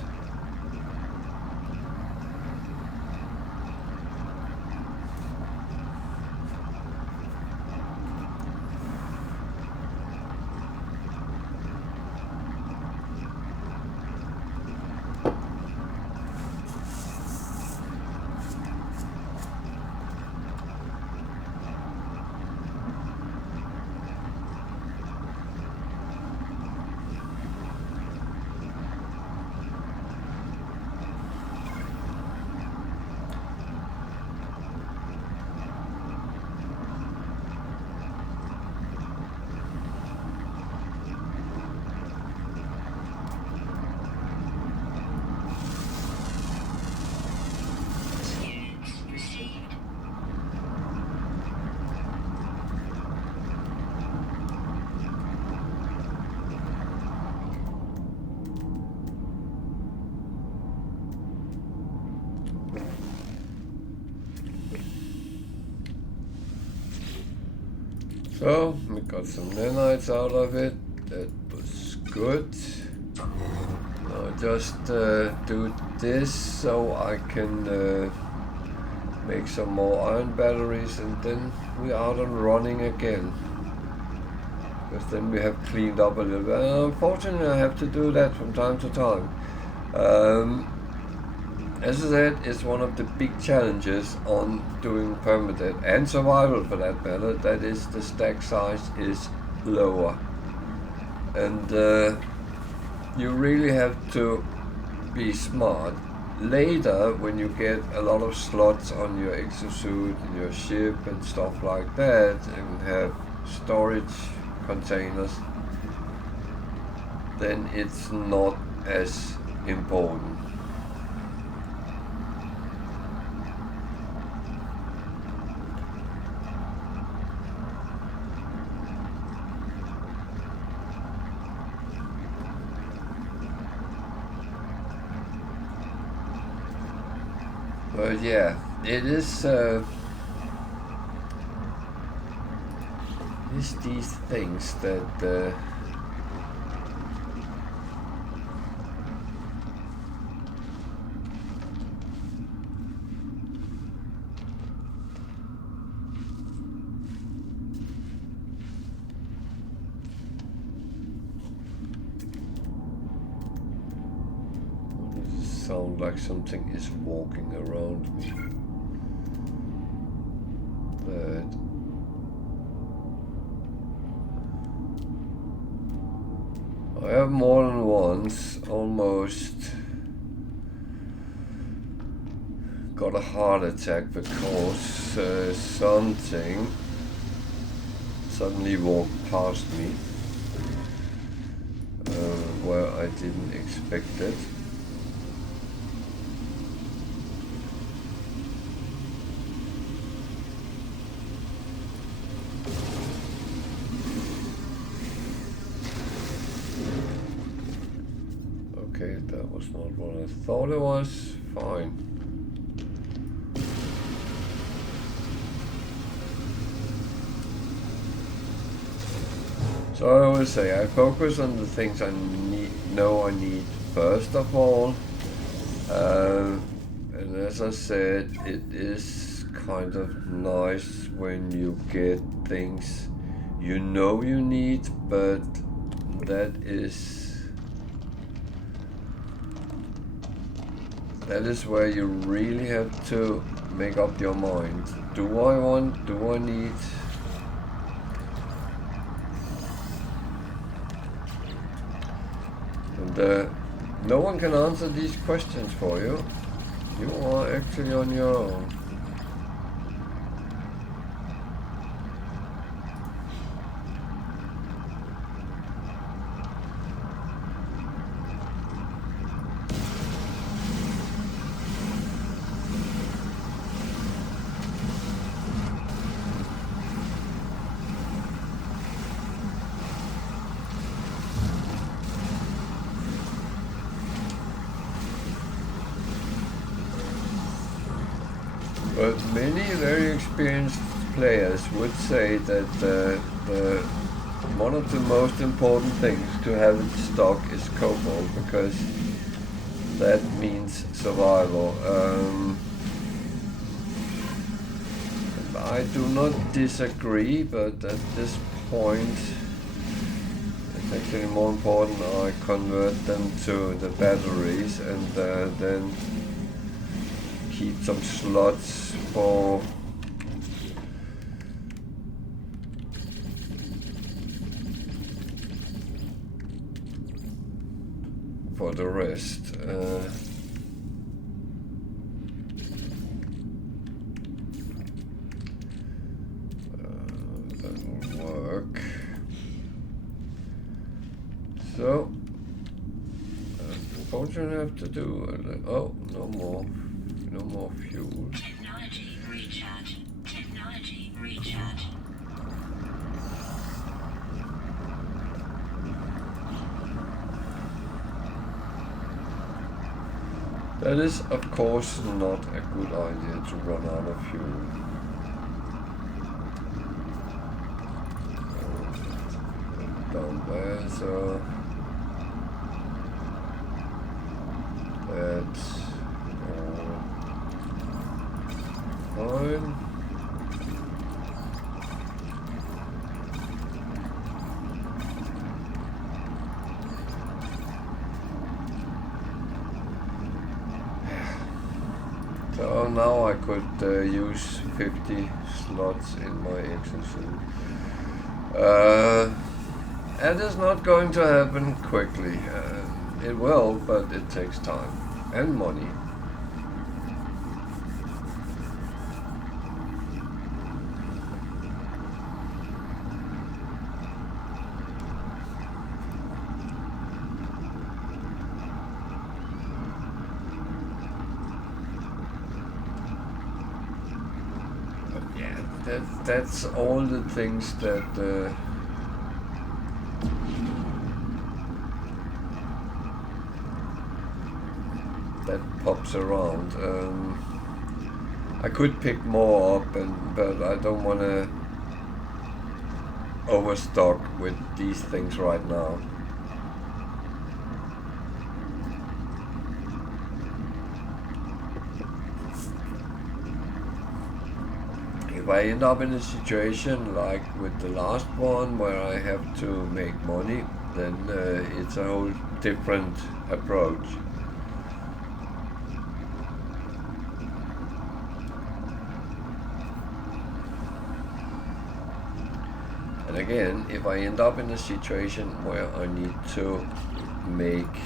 So, we got some nanites out of it. That was good. I'll just do this so I can make some more iron batteries, and then we're out and running again. Because then we have cleaned up a little bit. Unfortunately, I have to do that from time to time. As I said, it's one of the big challenges on doing permadeath and survival for that matter. That is, the stack size is lower, and you really have to be smart. Later, when you get a lot of slots on your exosuit and your ship and stuff like that, and have storage containers, then it's not as important. But yeah, it is these things that sound like something is walking around me. But I have more than once almost got a heart attack because something suddenly walked past me where I didn't expect it. Okay, that was not what I thought it was. Fine. So I always say I focus on the things I know I need first of all. And as I said, it is kind of nice when you get things you know you need, but that is where you really have to make up your mind. Do I need? And no one can answer these questions for you. You are actually on your own. But many very experienced players would say that one of the most important things to have in stock is cobalt, because that means survival. I do not disagree, but at this point it's actually more important I convert them to the batteries and then keep some slots for the rest. Doesn't work. So unfortunately I have to do oh, no more fuel. Technology recharge. Technology recharge. That is, of course, not a good idea to run out of fuel. Down there, so that's fine. So now I could use 50 slots in my exosuit. That is not going to happen quickly. It will, but it takes time and money. That's all the things that that pops around. I could pick more up, but I don't want to overstock with these things right now. If I end up in a situation like with the last one where I have to make money, then it's a whole different approach. And again, if I end up in a situation where I need to make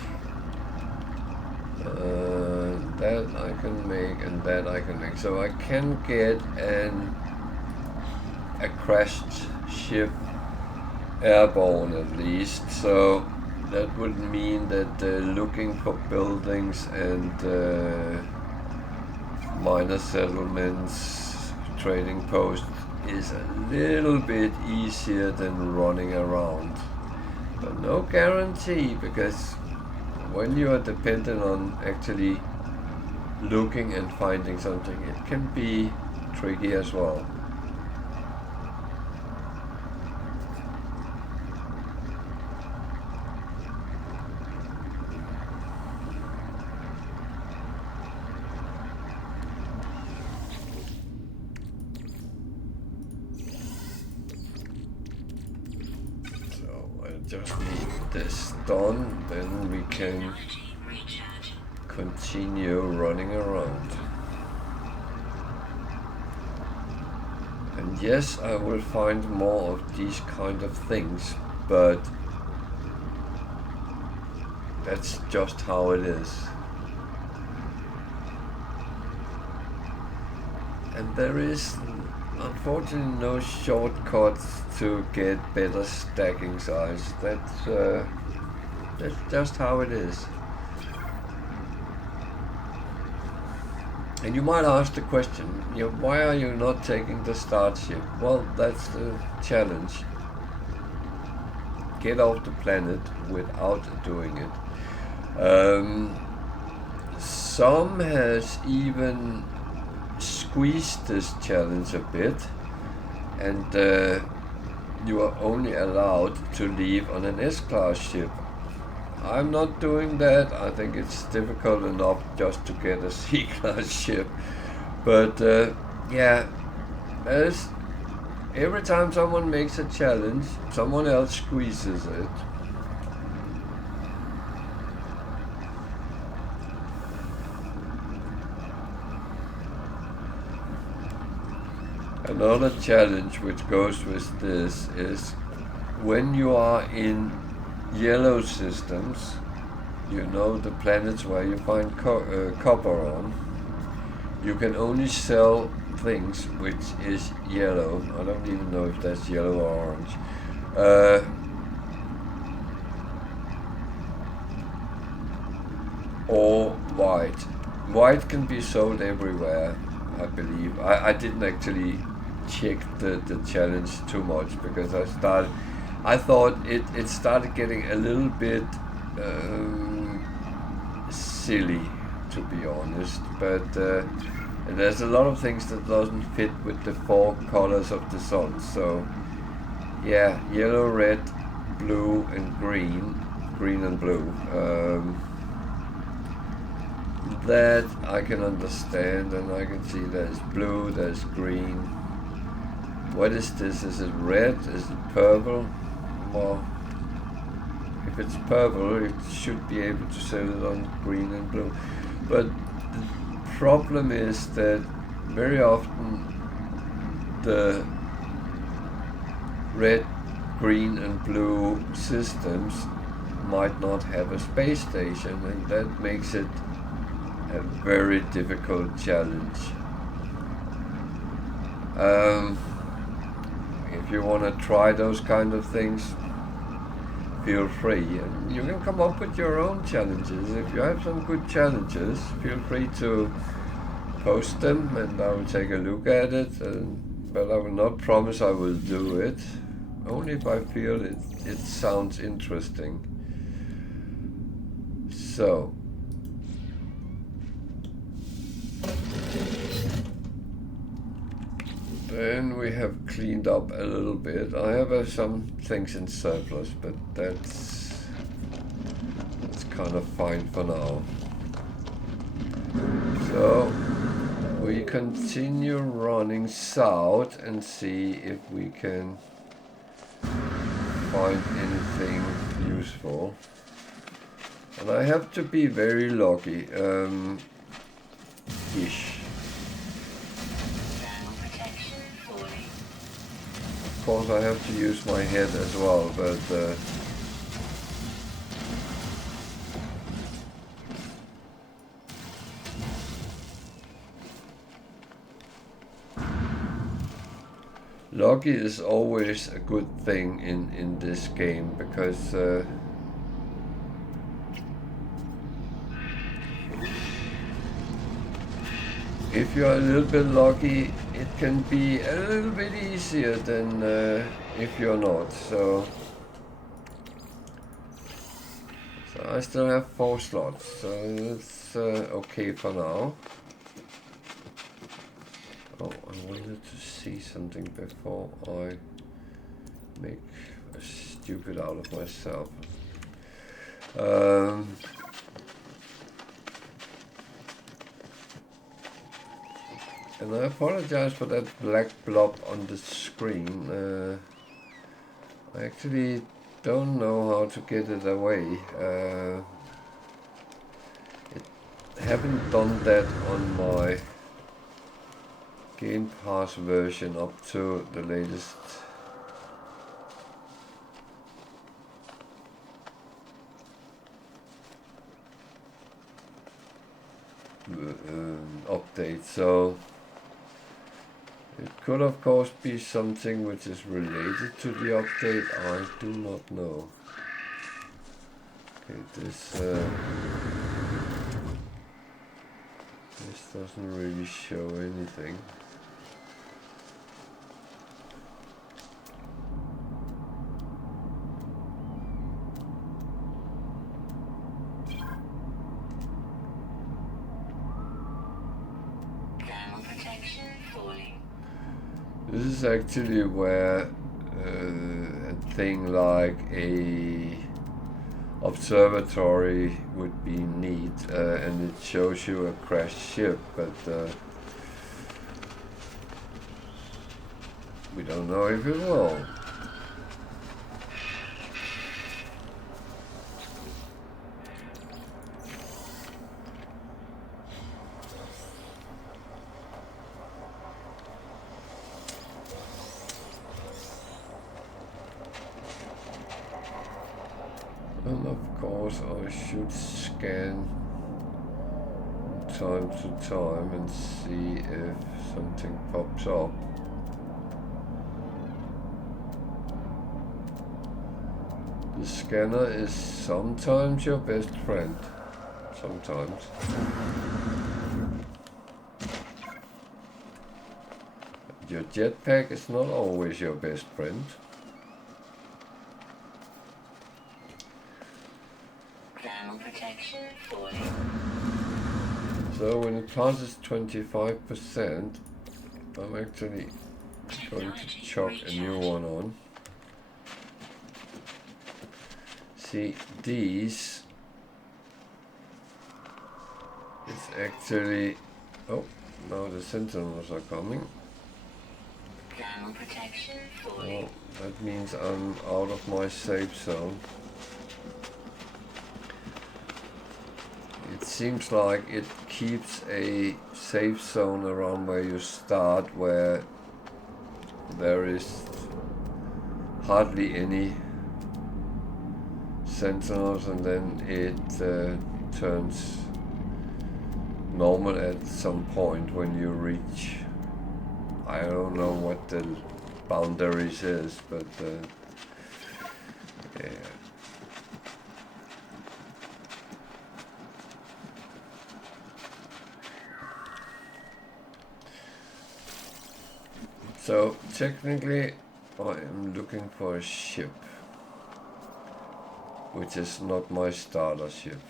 that I can make and that I can make, so I can get a crashed ship airborne at least. So that would mean that looking for buildings and minor settlements, trading posts is a little bit easier than running around. But no guarantee, because when you are dependent on actually looking and finding something, it can be tricky as well. just need this done, then we can Technology recharge. continue running around. And yes, I will find more of these kind of things, but that's just how it is. And there is unfortunately no shortcuts to get better stacking size. That's just how it is. And you might ask the question, why are you not taking the start ship? Well, that's the challenge. Get off the planet without doing it. Some has even squeezed this challenge a bit, and you are only allowed to leave on an S-class ship. I'm not doing that. I think it's difficult enough just to get a C-class ship. But yeah, as every time someone makes a challenge, someone else squeezes it. Another challenge which goes with this is when you are in yellow systems, the planets where you find copper on, you can only sell things which is yellow. I don't even know if that's yellow or orange. Or white. White can be sold everywhere, I believe. I didn't actually check the challenge too much because I thought it started getting a little bit silly, to be honest, but there's a lot of things that doesn't fit with the 4 colors of the sun. So yeah, yellow, red, blue and green and blue, that I can understand, and I can see there's blue, there's green. What is this? Is it red? Is it purple? Well, if it's purple, it should be able to sell it on green and blue. But the problem is that very often the red, green and blue systems might not have a space station, and that makes it a very difficult challenge. If you want to try those kind of things, feel free, and you can come up with your own challenges. If you have some good challenges, feel free to post them and I will take a look at it, but I will not promise I will do it, only if I feel it sounds interesting. So then we have cleaned up a little bit. I have some things in surplus, but that's kind of fine for now. So we continue running south and see if we can find anything useful. And I have to be very lucky, ish. Of course I have to use my head as well, but lucky is always a good thing in this game, because if you're a little bit lucky, it can be a little bit easier than if you're not. So I still have 4 slots, so it's okay for now. Oh, I wanted to see something before I make a stupid out of myself. And I apologize for that black blob on the screen. I actually don't know how to get it away. It haven't done that on my Game Pass version up to the latest. Update, so it could of course be something which is related to the update. I do not know. Okay, this doesn't really show anything. This is actually where a thing like a observatory would be neat, and it shows you a crashed ship, but we don't know if it will. And of course I should scan from time to time and see if something pops up. The scanner is sometimes your best friend. Sometimes. Your jetpack is not always your best friend. Protection 40. So when it passes 25%, I'm actually going to chuck a new one on. See, these is actually... Oh, now the sentinels are coming. Thermal protection 40. Well, that means I'm out of my safe zone. It seems like it keeps a safe zone around where you start, where there is hardly any sentinels, and then it turns normal at some point when you reach, I don't know what the boundaries is, but yeah. So technically I am looking for a ship, which is not my starter ship.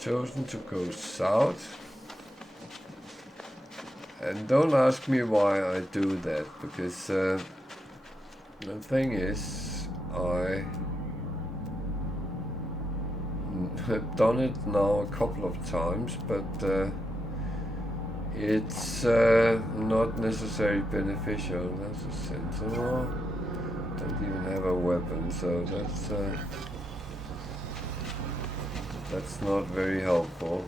Chosen to go south, and don't ask me why I do that, because the thing is, I have done it now a couple of times, but it's not necessarily beneficial. That's a sentinel. Don't even have a weapon, so that's not very helpful.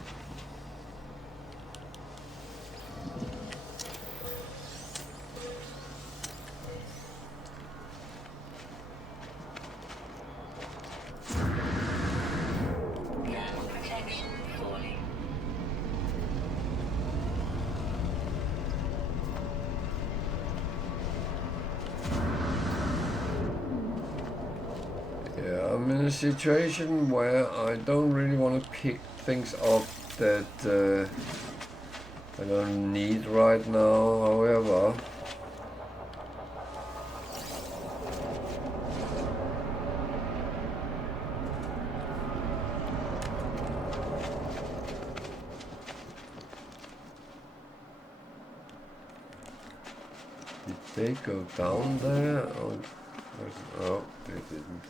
Protection 40. Yeah, I'm in a situation where I don't really want to pick things up that I don't need right now, however. they go down there? Or, oh, they didn't.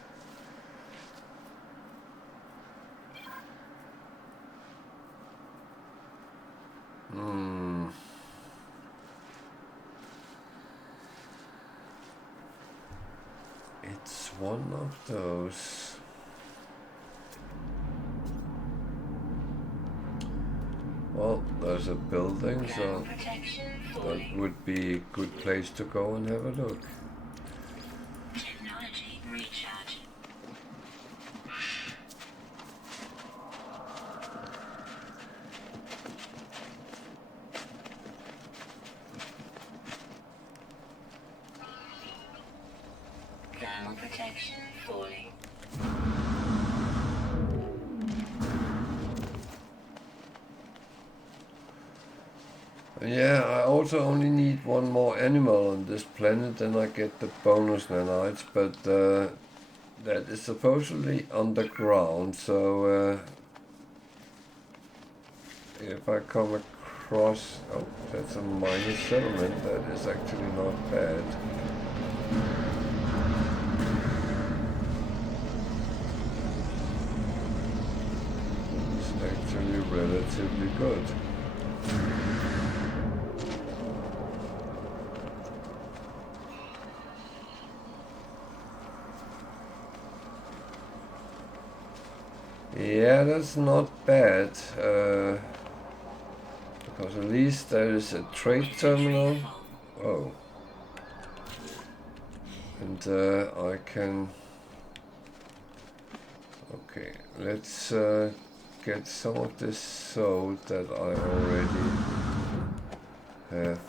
It's one of those. Well, there's a building, so that would be a good place to go and have a look. Technology recharge. Thermal protection falling. Yeah, I also only need one more animal on this planet, then I get the bonus nanites, but that is supposedly underground, so if I come across... Oh, that's a minor settlement, that is actually not bad. It's actually relatively good. Yeah, that's not bad, because at least there is a trade terminal. Oh. And I can... Okay, let's get some of this sold that I already have.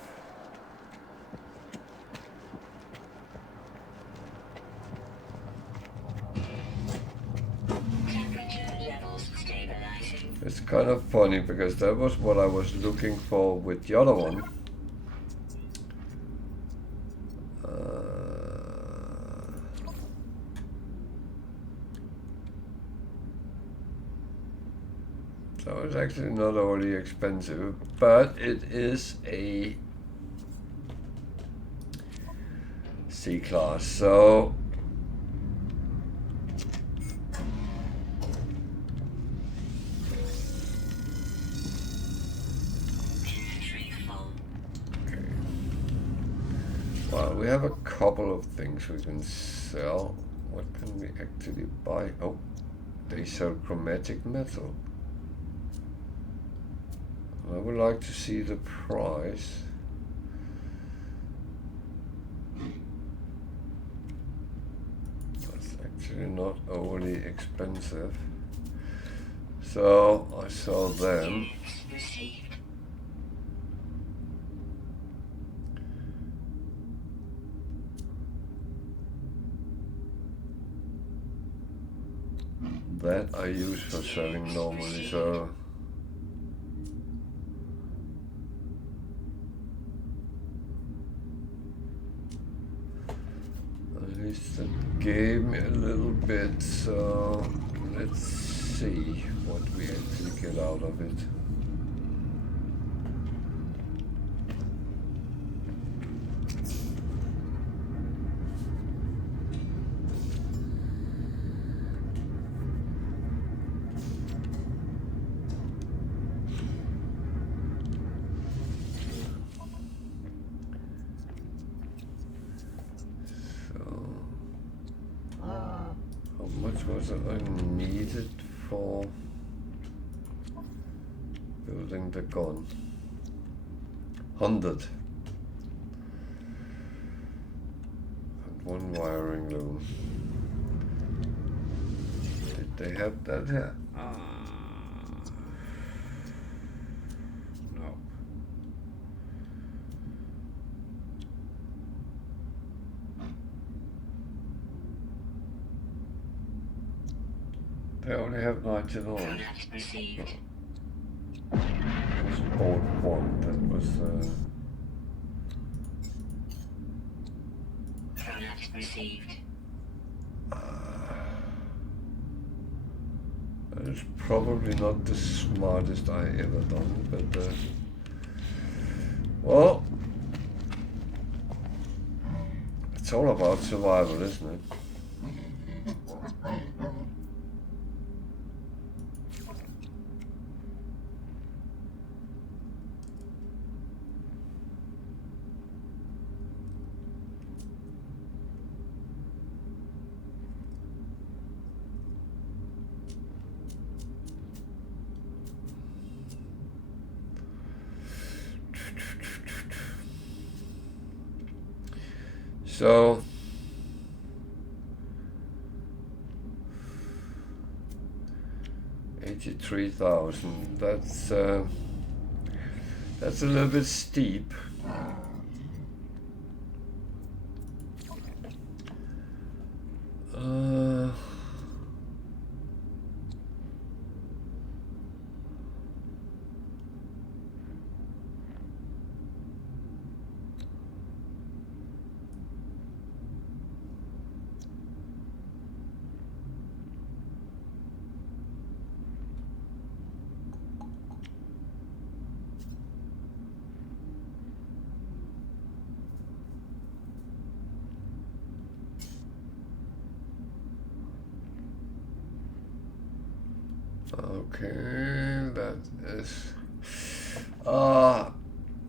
It's kind of funny because that was what I was looking for with the other one. So it's actually not overly expensive, but it is a C-class, so well, we have a couple of things we can sell. What can we actually buy? Oh, they sell chromatic metal. I would like to see the price. That's actually not overly expensive. So I sell them. That I use for selling normally, so at least that gave me a little bit, so let's see what we actually get out of it. Was it I needed for building the gun? 100. And one wiring loom. Did they have that here? No. They only have 99. I just bought one that was that is probably not the smartest I ever done, but well, It's all about survival, isn't it? So 83,000. That's a little bit steep. Okay, that is.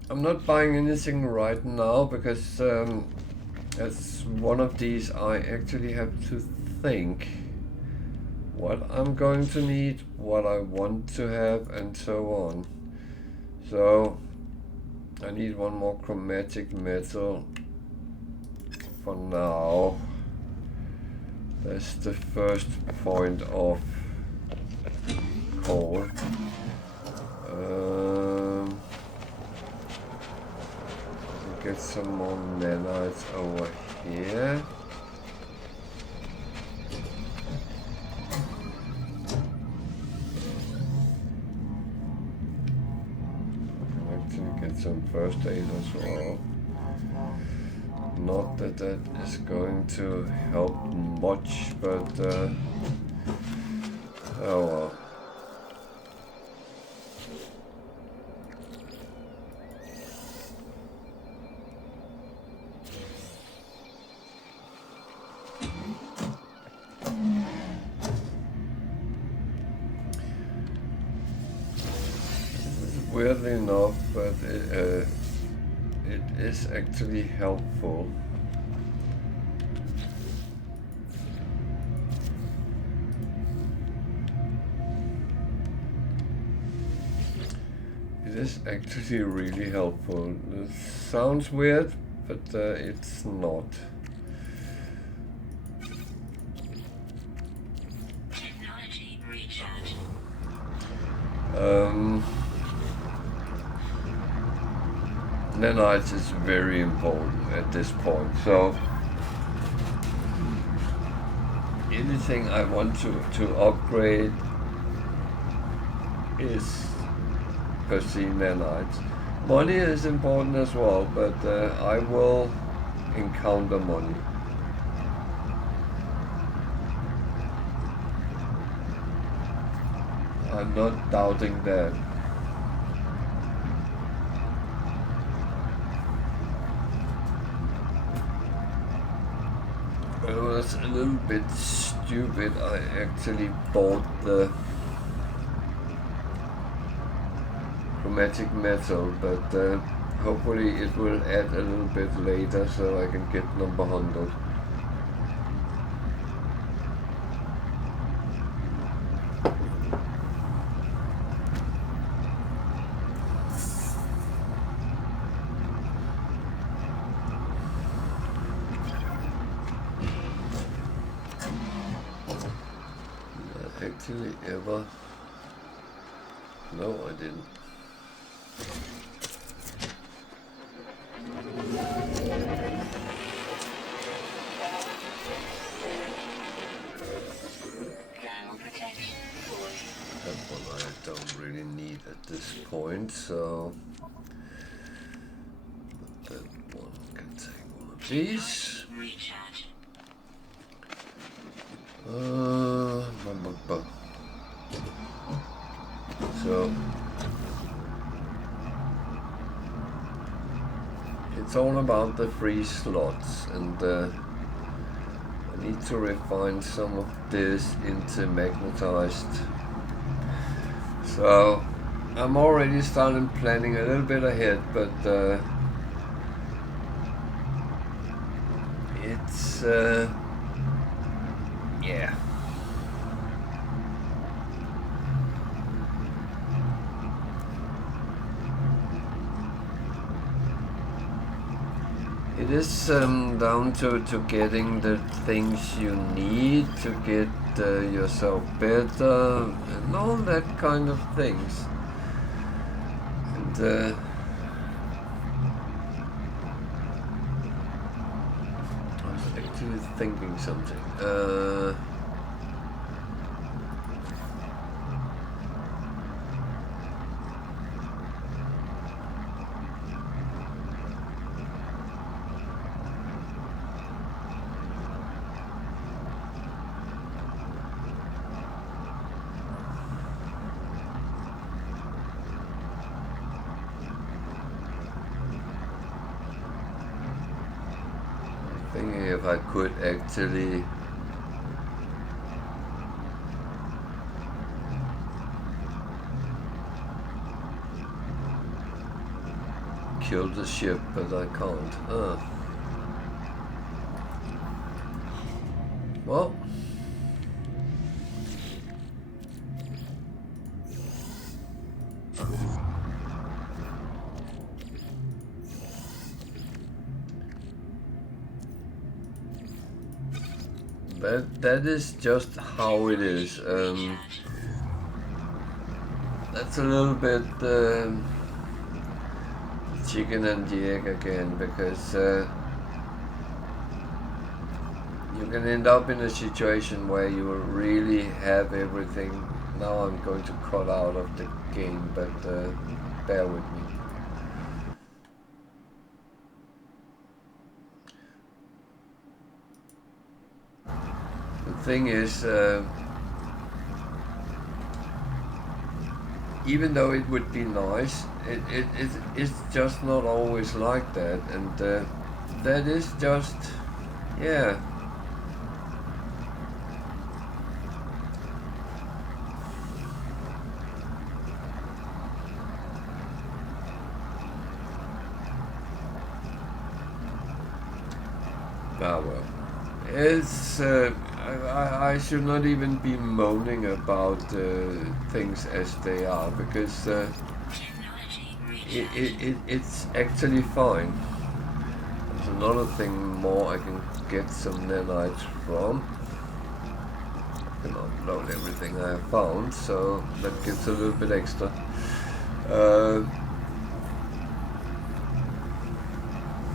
I'm not buying anything right now because as one of these I actually have to think what I'm going to need, what I want to have, and so on. So I need one more chromatic metal for now. That's the first point of call. Get some more nanites over here. Get some first aid as well. Not that that is going to help much, but oh well. Weirdly enough, but it is actually helpful. It is actually really helpful. It sounds weird, but it's not. Technology recharge. Nanites is very important at this point, so anything I want to upgrade is per se nanites. Money is important as well, but I will encounter money. I'm not doubting that. It was a little bit stupid. I actually bought the chromatic metal, but hopefully it will add a little bit later so I can get number 100. Actually ever? No, I didn't. That one I don't really need at this point, so that one can take one of these. So it's it's all about the free slots, and I need to refine some of this into magnetized. So I'm already starting planning a little bit ahead, but it's yeah. It is down to getting the things you need to get yourself better and all that kind of things. And I was actually thinking something. Thinking if I could actually kill the ship, but I can't. Well, that is just how it is. That's a little bit chicken and the egg again, because you can end up in a situation where you really have everything. Now I'm going to cut out of the game, but bear with me. The thing is, even though it would be nice, it's just not always like that, and that is just, yeah. Ah well, it's I should not even be moaning about things as they are, because it's actually fine. There's another thing more I can get some nanites from. I can upload everything I have found, so that gives a little bit extra.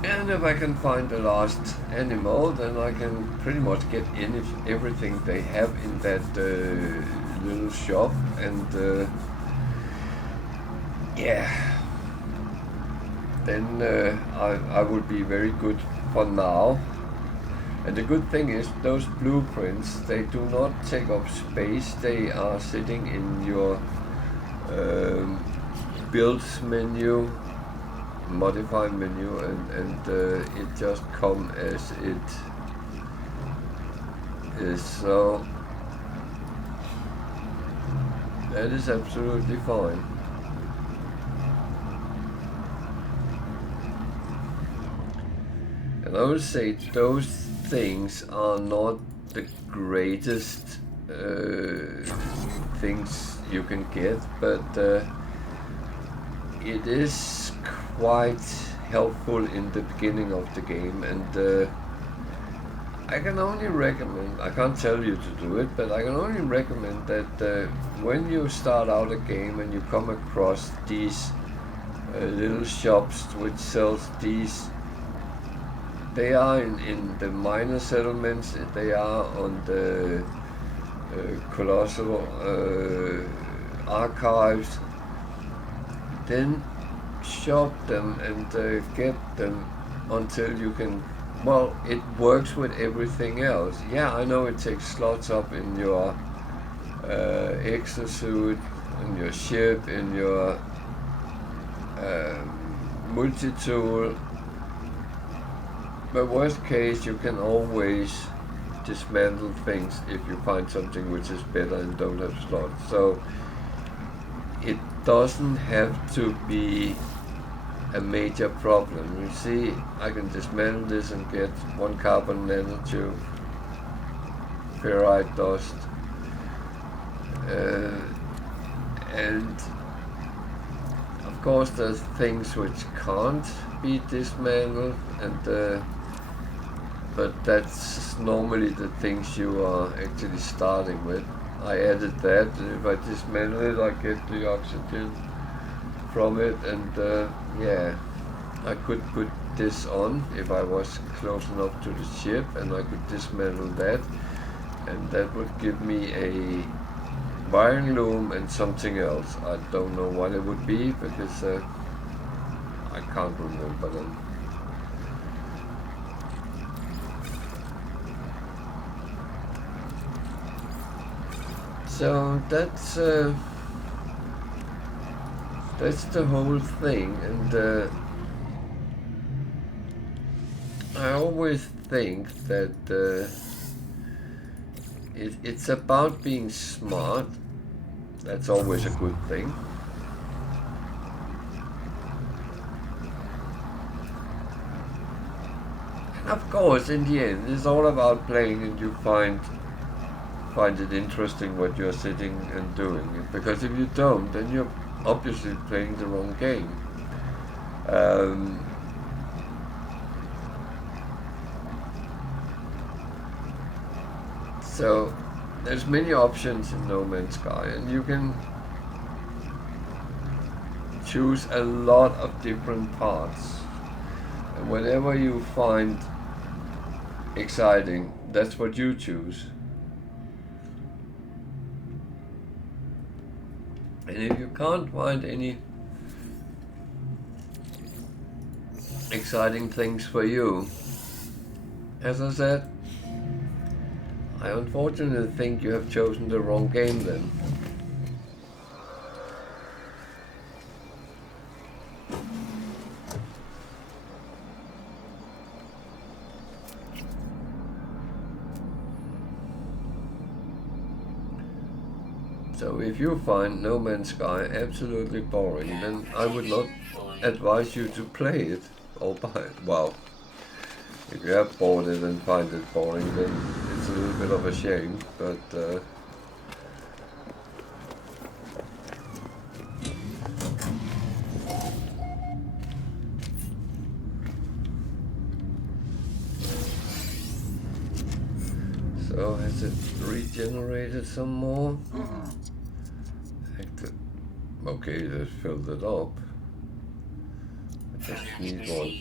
And if I can find the last animal, then I can pretty much get everything they have in that little shop, and yeah, then I would be very good for now. And the good thing is, those blueprints, they do not take up space. They are sitting in your builds menu, modify menu, and it just come as it is, so that is absolutely fine. And I would say those things are not the greatest things you can get, but it is quite helpful in the beginning of the game, and I can only recommend, I can't tell you to do it, but I can only recommend that when you start out a game and you come across these little shops which sells these, they are in the minor settlements, they are on the colossal archives, then shop them and get them until you can, well, it works with everything else. Yeah, I know it takes slots up in your exosuit, in your ship, in your multi-tool, But worst case, you can always dismantle things if you find something which is better and don't have slots. So it doesn't have to be a major problem. You see, I can dismantle this and get 1 carbon nanotube, ferrite dust, and of course there's things which can't be dismantled, and but that's normally the things you are actually starting with. I added that. If I dismantle it, I get the oxygen from it, and yeah, I could put this on if I was close enough to the ship, and I could dismantle that, and that would give me a wiring loom and something else. I don't know what it would be because I can't remember them. So that's the whole thing, and I always think that it's about being smart. That's always a good thing. And of course, in the end, it's all about playing, and you find it interesting what you're sitting and doing. Because if you don't, then you're obviously playing the wrong game. So there's many options in No Man's Sky, and you can choose a lot of different paths. And whatever you find exciting, that's what you choose. And if you can't find any exciting things for you, as I said, I unfortunately think you have chosen the wrong game then. So if you find No Man's Sky absolutely boring, then I would not advise you to play it or buy it. Well, if you have bought it and find it boring, then it's a little bit of a shame, but so has it regenerated some more? Okay, it has filled it up. I just need one.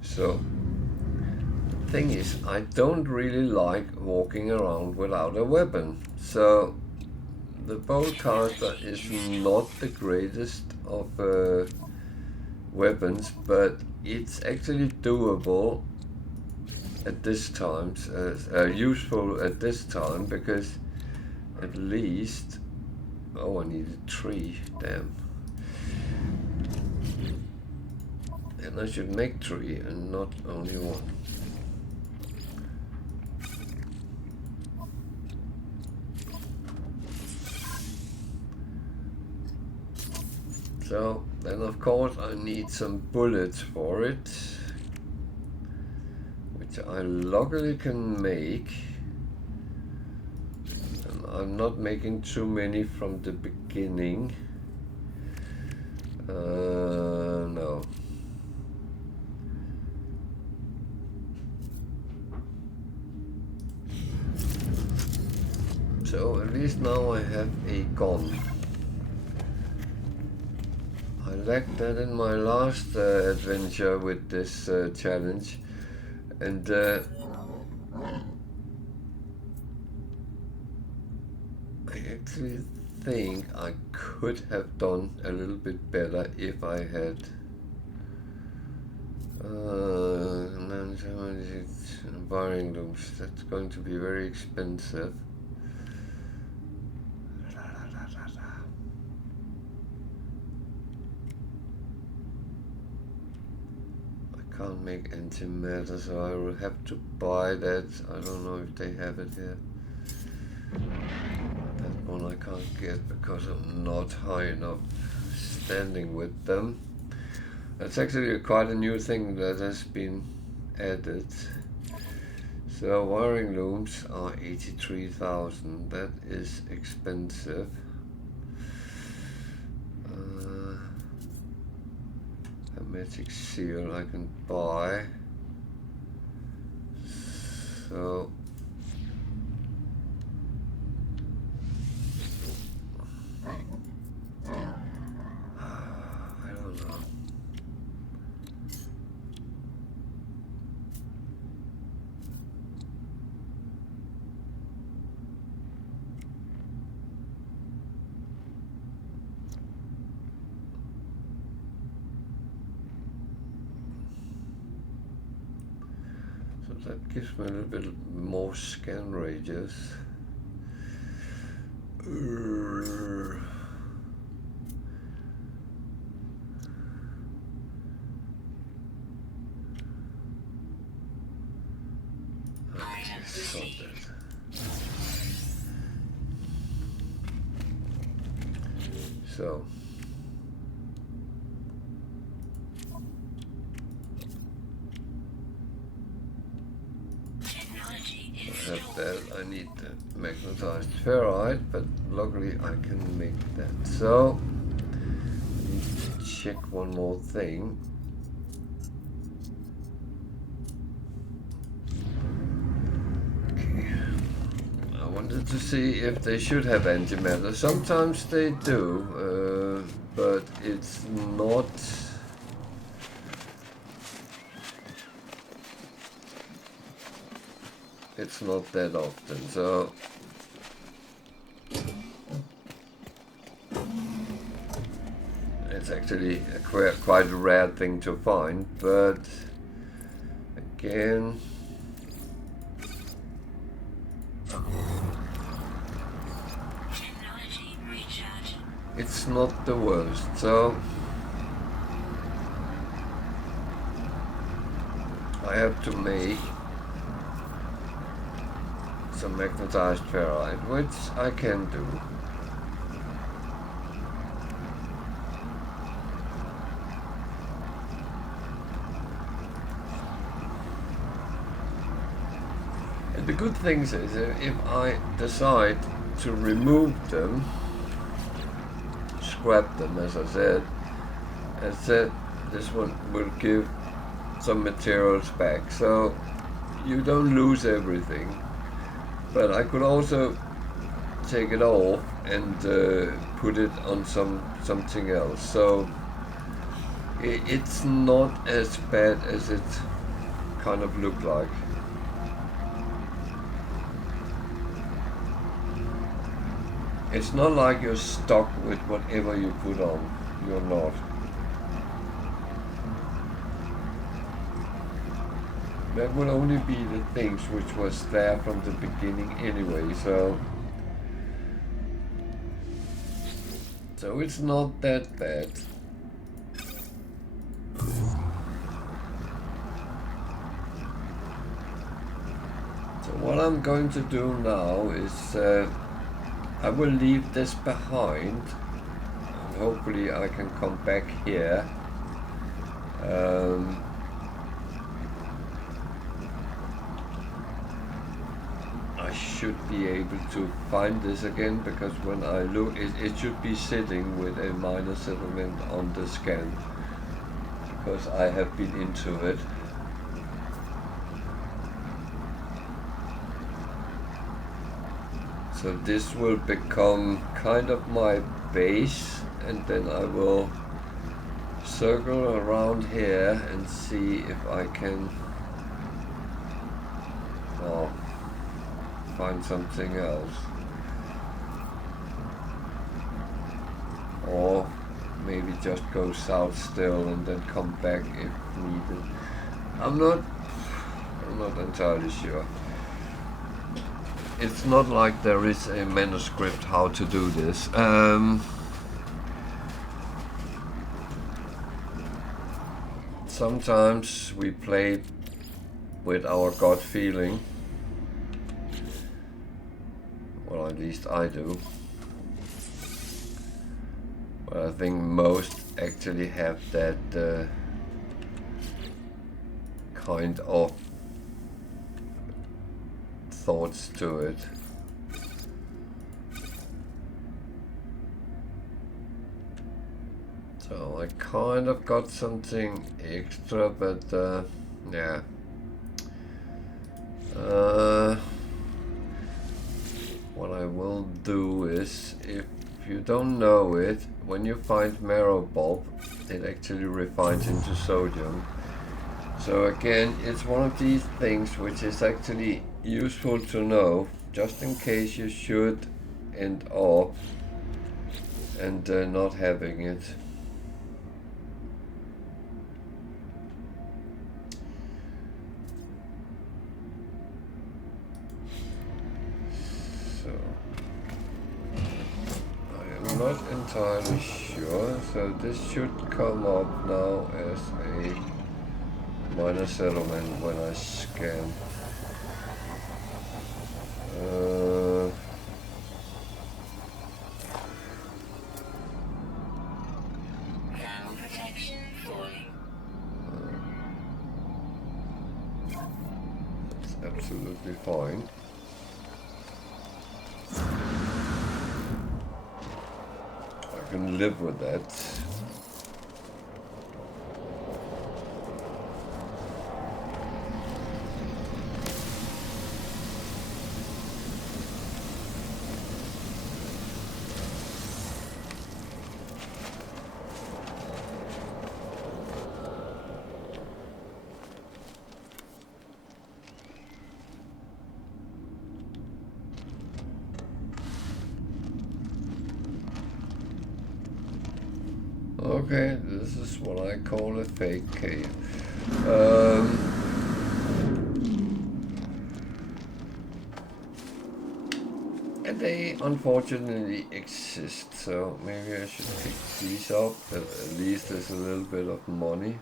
So the thing is, I don't really like walking around without a weapon. So the bowcaster is not the greatest of weapons, but it's actually doable at this time, useful at this time, because at least, oh, I need a tree, damn. And I should make 3 and not only 1. So then of course I need some bullets for it, which I luckily can make. And I'm not making too many from the beginning. No. So at least now I have a gun. I lacked that in my last adventure with this challenge, and I actually think I could have done a little bit better if I had wiring looms. That's going to be very expensive. I can't make antimatter, so I will have to buy that. I don't know if they have it here. That one I can't get because I'm not high enough standing with them. That's actually quite a new thing that has been added. So wiring looms are 83,000. That is expensive. Hermetic seal I can buy. So I don't know. That gives me a little bit more scan radius. So have that. I need the magnetized ferrite, but luckily I can make that. So I need to check one more thing. Okay. I wanted to see if they should have antimatter. Sometimes they do, but it's not. It's not that often, so it's actually quite a rare thing to find, but again, it's not the worst, so I have to make some magnetized ferrite, which I can do. And the good thing is if I decide to remove them, scrap them, as I said, this one will give some materials back, so you don't lose everything. But I could also take it off and put it on something else. So it's not as bad as it kind of looked like. It's not like you're stuck with whatever you put on. You're not. That will only be the things which was there from the beginning anyway, so it's not that bad. So what I'm going to do now is I will leave this behind, and hopefully I can come back here. I should be able to find this again, because when I look, it should be sitting with a minor settlement on the scan, because I have been into it. So this will become kind of my base, and then I will circle around here and see if I can find something else, or maybe just go south still and then come back if needed. I'm not entirely sure. It's not like there is a manuscript how to do this. sometimes we play with our gut feeling. Well, at least I do. But I think most actually have that kind of thoughts to it. So I kind of got something extra, but yeah. What I will do is, if you don't know it, when you find marrow bulb, it actually refines into sodium. So again, it's one of these things which is actually useful to know, just in case you should end up and not having it. So I am not entirely sure, so this should come up now as a minor settlement when I scan. Ground protection fully. It's absolutely fine. I can live with that. Okay, this is what I call a fake cave. And they unfortunately exist, so maybe I should pick these up. At least there's a little bit of money.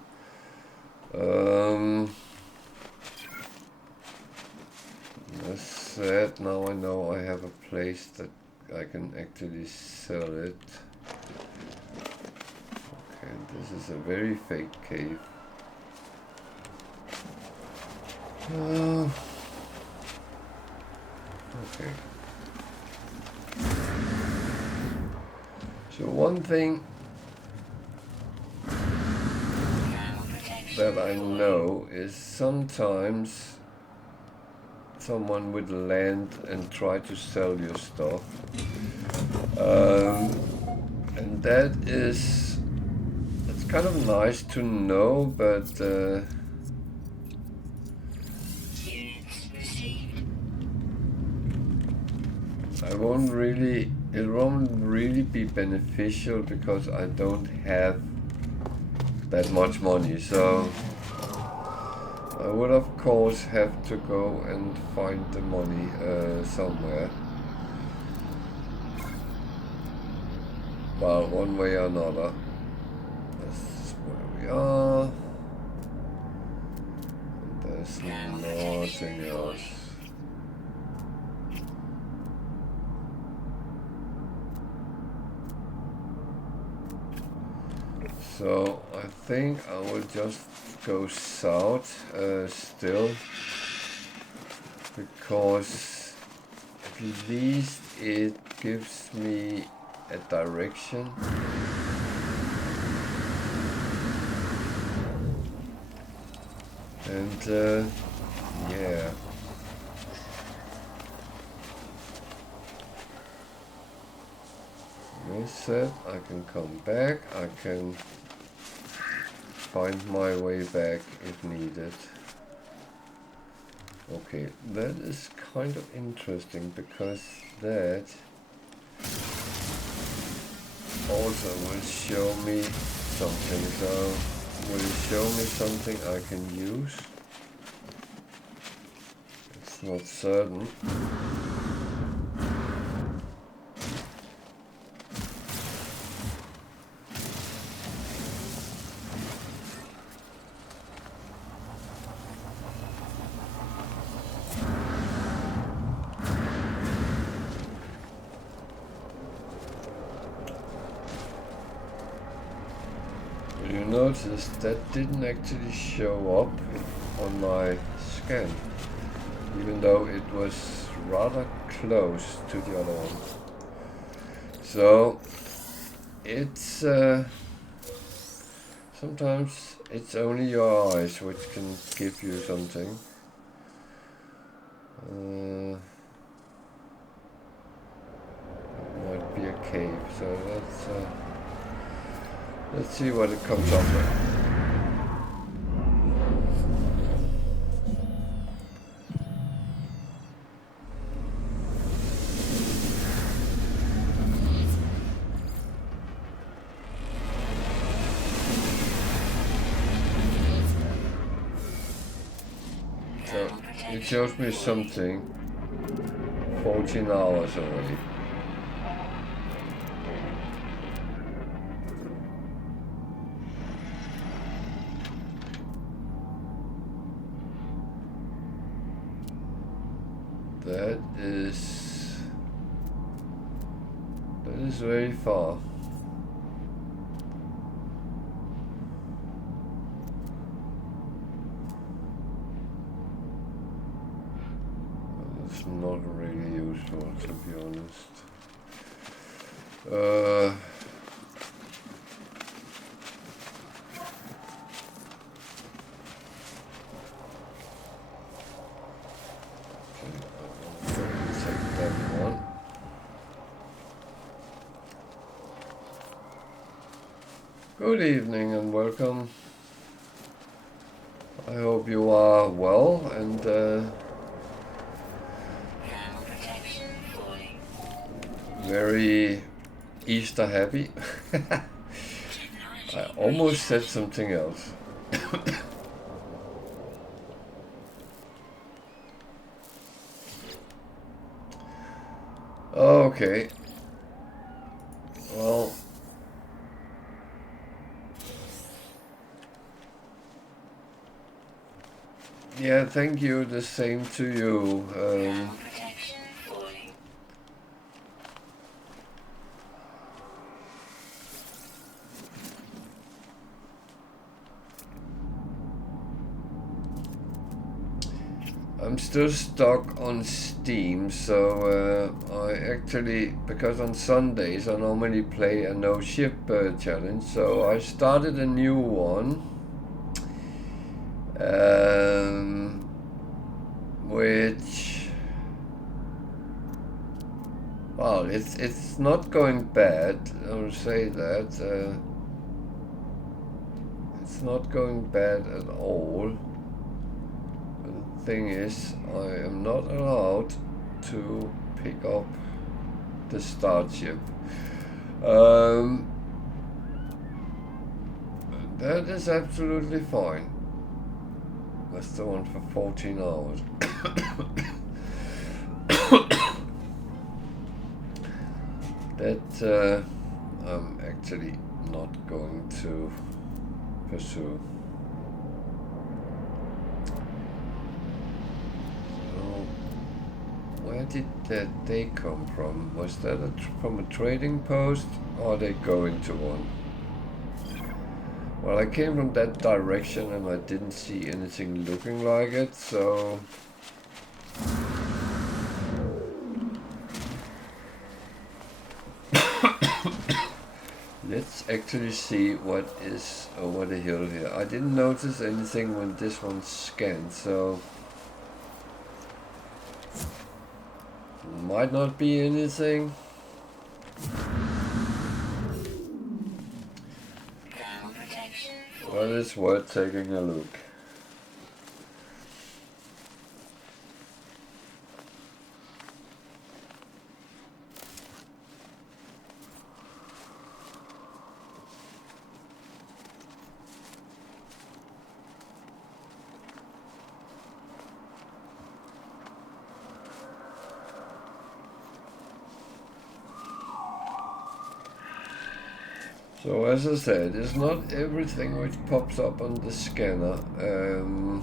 As said, now I know I have a place that I can actually sell it. Okay, this is a very fake cave. Okay. So one thing that I know is sometimes someone would land and try to sell your stuff. And that is, it's kind of nice to know, but Units received. it won't really be beneficial because I don't have that much money, so I would of course have to go and find the money somewhere. Well, one way or another. That's where we are. And there's nothing else. So I think I will just go south still, because at least it gives me a direction. And yeah. As said, I can come back, I can find my way back if needed. Okay, that is kind of interesting because that also will show me something. So, will it show me something I can use? It's not certain. noticed that didn't actually show up on my scan, even though it was rather close to the other one. So it's sometimes it's only your eyes which can give you something. It might be a cave, so let's see what it comes up with. It shows me something 14 hours already. That is very far. It's not really useful, to be honest. Take that one. Good evening and welcome. I hope you are well and very Easter happy. I almost said something else. Okay. Well, yeah, thank you. The same to you. I'm still stuck on Steam, so I actually, because on Sundays I normally play a no ship challenge, so I started a new one, which, well, it's not going bad. I'll say that it's not going bad at all. Thing is, I am not allowed to pick up the start ship. That is absolutely fine. That's the one for 14 hours. That I'm actually not going to pursue. Where did that day come from? Was that from a trading post, or are they going to one? Well, I came from that direction and I didn't see anything looking like it, so... Let's actually see what is over the hill here. I didn't notice anything when this one scanned, so... Might not be anything. But it's worth taking a look. So as I said, it's not everything which pops up on the scanner, and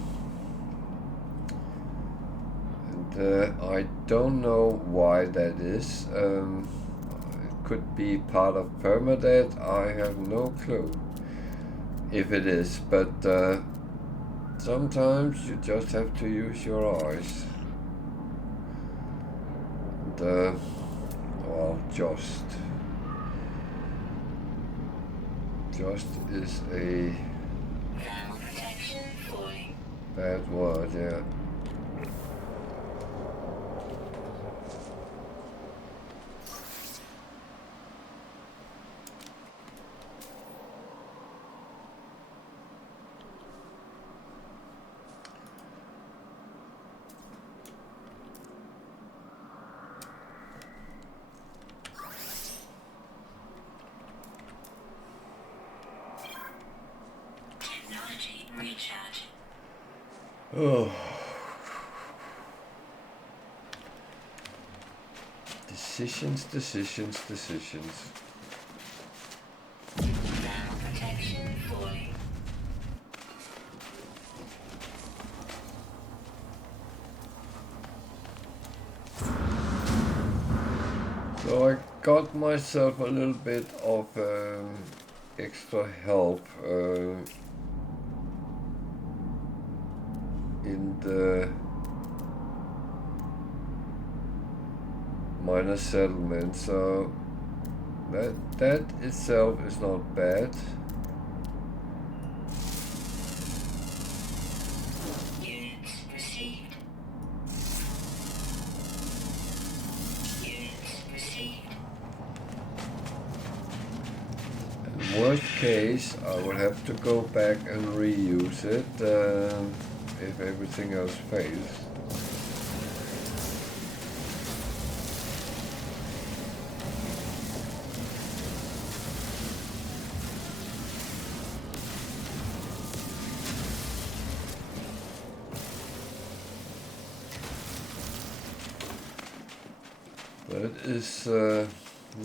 I don't know why that is. It could be part of Permadeath, I have no clue. if it is, but sometimes you just have to use your eyes. And, well, just is a bad word, yeah. Oh. Decisions. So I got myself a little bit of extra help in the minor settlement, so that itself is not bad. Units received. Units received. In worst case, I will have to go back and reuse it if everything else fails. That is,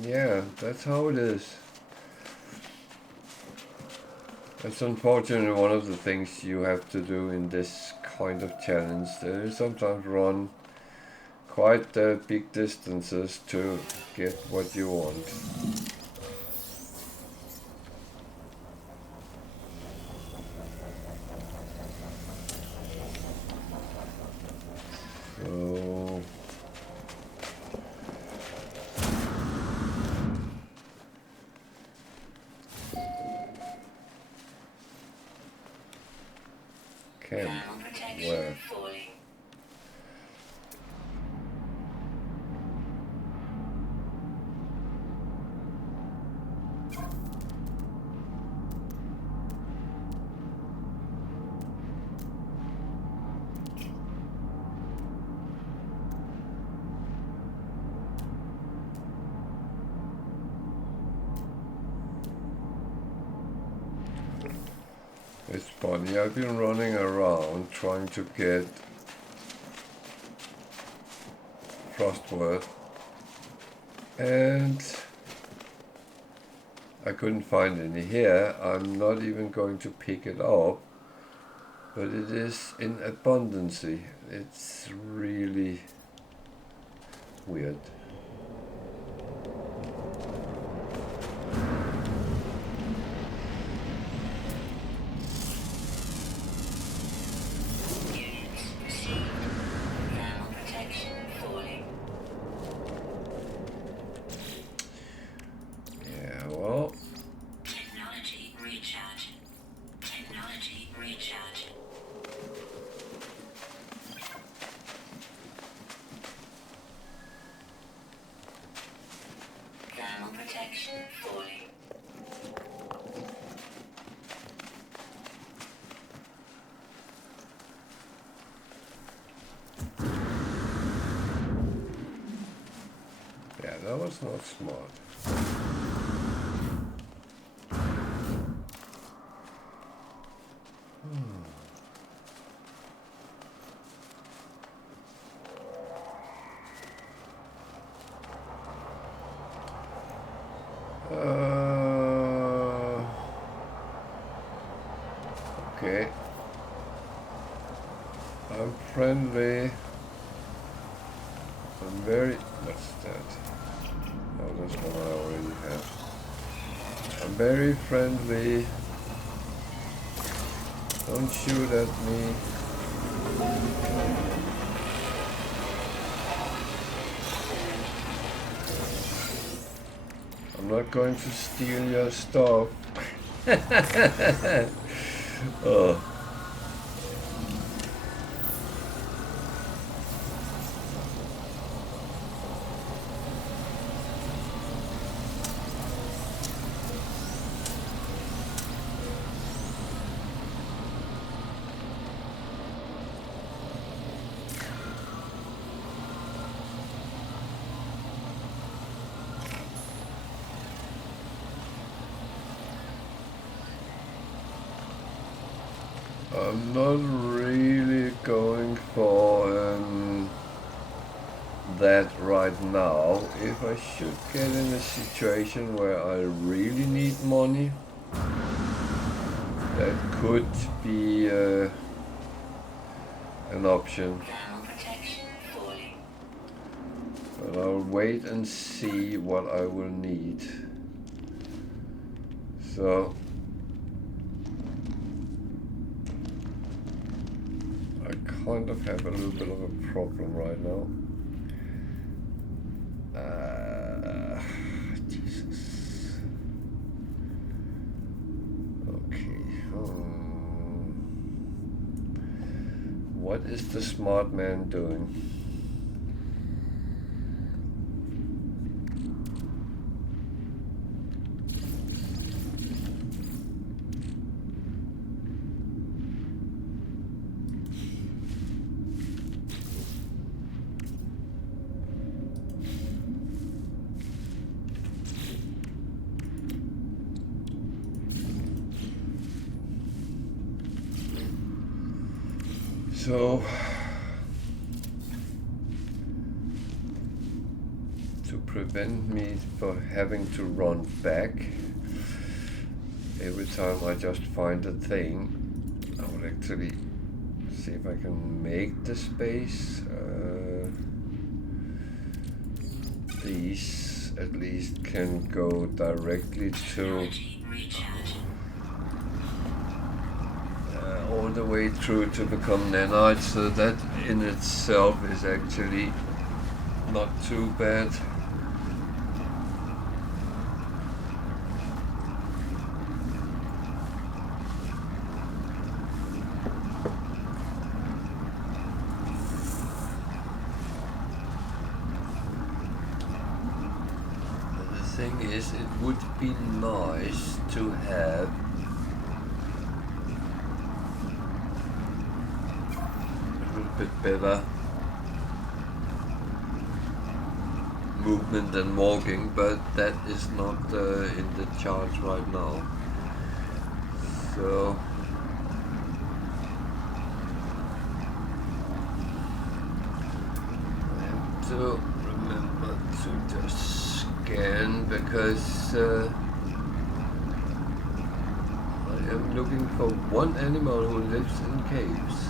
yeah, that's how it is. That's unfortunately one of the things you have to do in this kind of challenge. You sometimes run quite big distances to get what you want. So camp where? It's funny, I've been running around trying to get Frostworth and I couldn't find any here. I'm not even going to pick it up, but it is in abundance. It's really weird. That was not smart. Okay. I'm friendly. I'm very... What's that? Oh, that's one I already have. I'm very friendly Don't shoot at me. I'm not going to steal your stuff. Oh. I'm not really going for that right now. If I should get in a situation where I really need money, that could be an option. But I'll wait and see what I will need. So I kind of have a little bit of a problem right now. Jesus. Okay. What is the smart man doing? So, to prevent me from having to run back every time I just find a thing, I will actually see if I can make the space. These at least can go directly to all the way through to become nanites, so that in itself is actually not too bad. The thing is, it would be nice to have bit better movement than walking, but that is not in the charts right now. So I have to remember to just scan, because I am looking for one animal who lives in caves.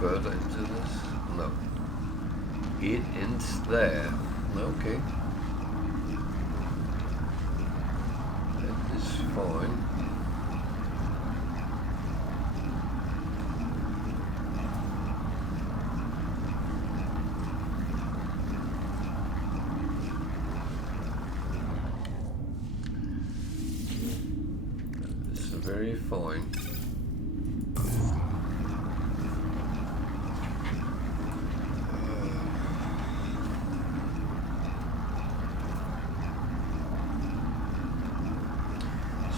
Further into this? No. It ends there. Okay. That is fine. That is very fine.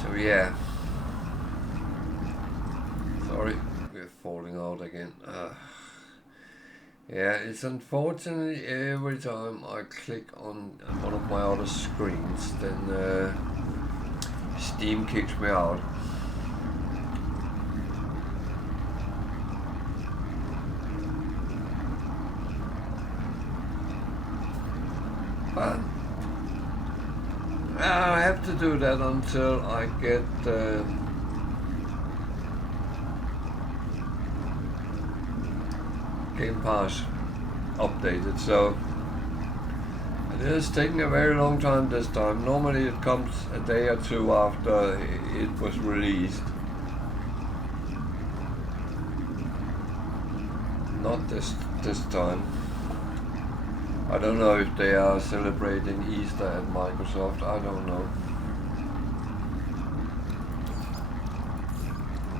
So yeah. Sorry, we're falling out again. Yeah, it's unfortunately every time I click on one of my other screens, then Steam kicks me out. But I have to do that until I get Game Pass updated, so it is taking a very long time this time. Normally it comes a day or two after it was released. Not this time. I don't know if they are celebrating Easter at Microsoft, I don't know.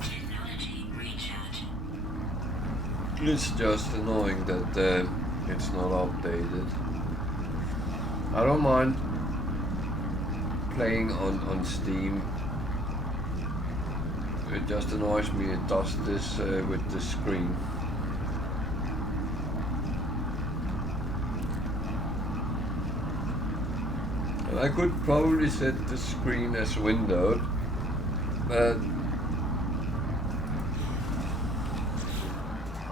Technology recharge. It's just annoying that it's not updated. I don't mind playing on Steam. It just annoys me it does this with the screen. And I could probably set the screen as windowed, but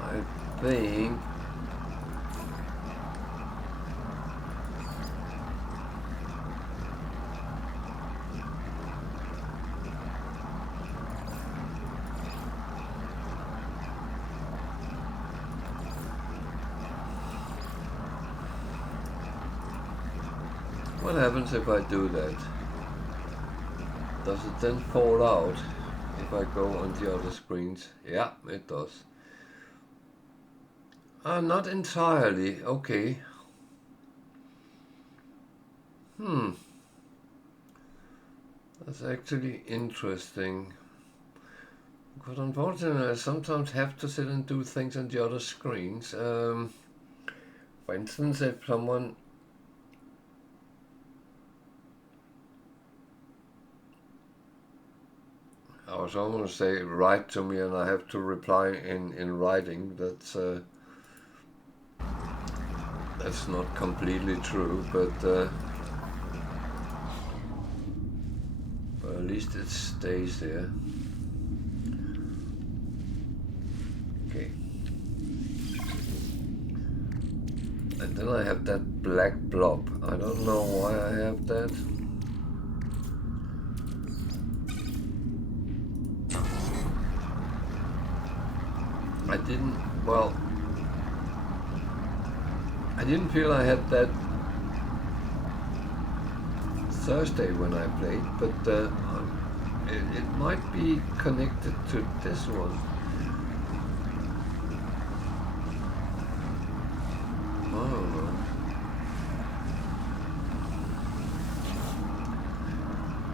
I think what happens if I do that? Does it then fall out if I go on the other screens? Yeah, it does. Not entirely. Okay. That's actually interesting. Because unfortunately I sometimes have to sit and do things on the other screens. For instance, if someone or someone say write to me and I have to reply in writing, that's not completely true, but at least it stays there. Okay. And then I have that black blob. I don't know why I have that. I didn't feel I had that Thursday when I played, but it might be connected to this one. I don't know.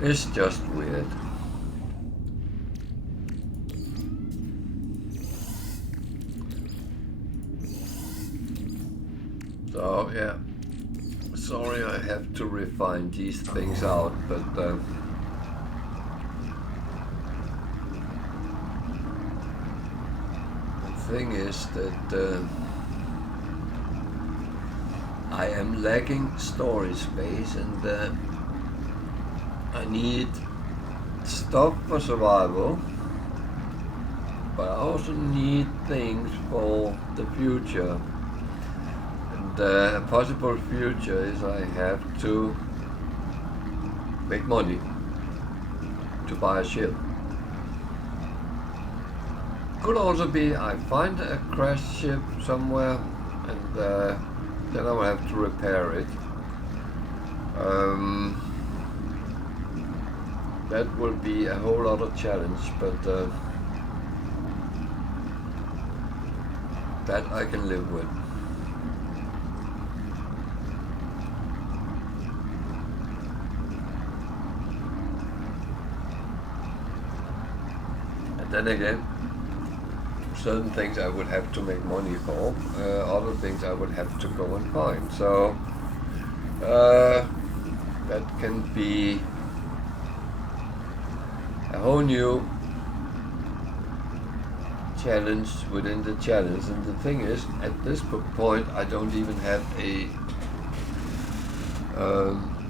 It's just weird. So yeah, sorry I have to refine these things out, but the thing is that I am lacking storage space, and I need stuff for survival, but I also need things for the future. The possible future is I have to make money to buy a ship. Could also be I find a crashed ship somewhere and then I will have to repair it. That will be a whole other challenge, but that I can live with. Then again, certain things I would have to make money for, other things I would have to go and find. So that can be a whole new challenge within the challenge. And the thing is, at this point, I don't even have a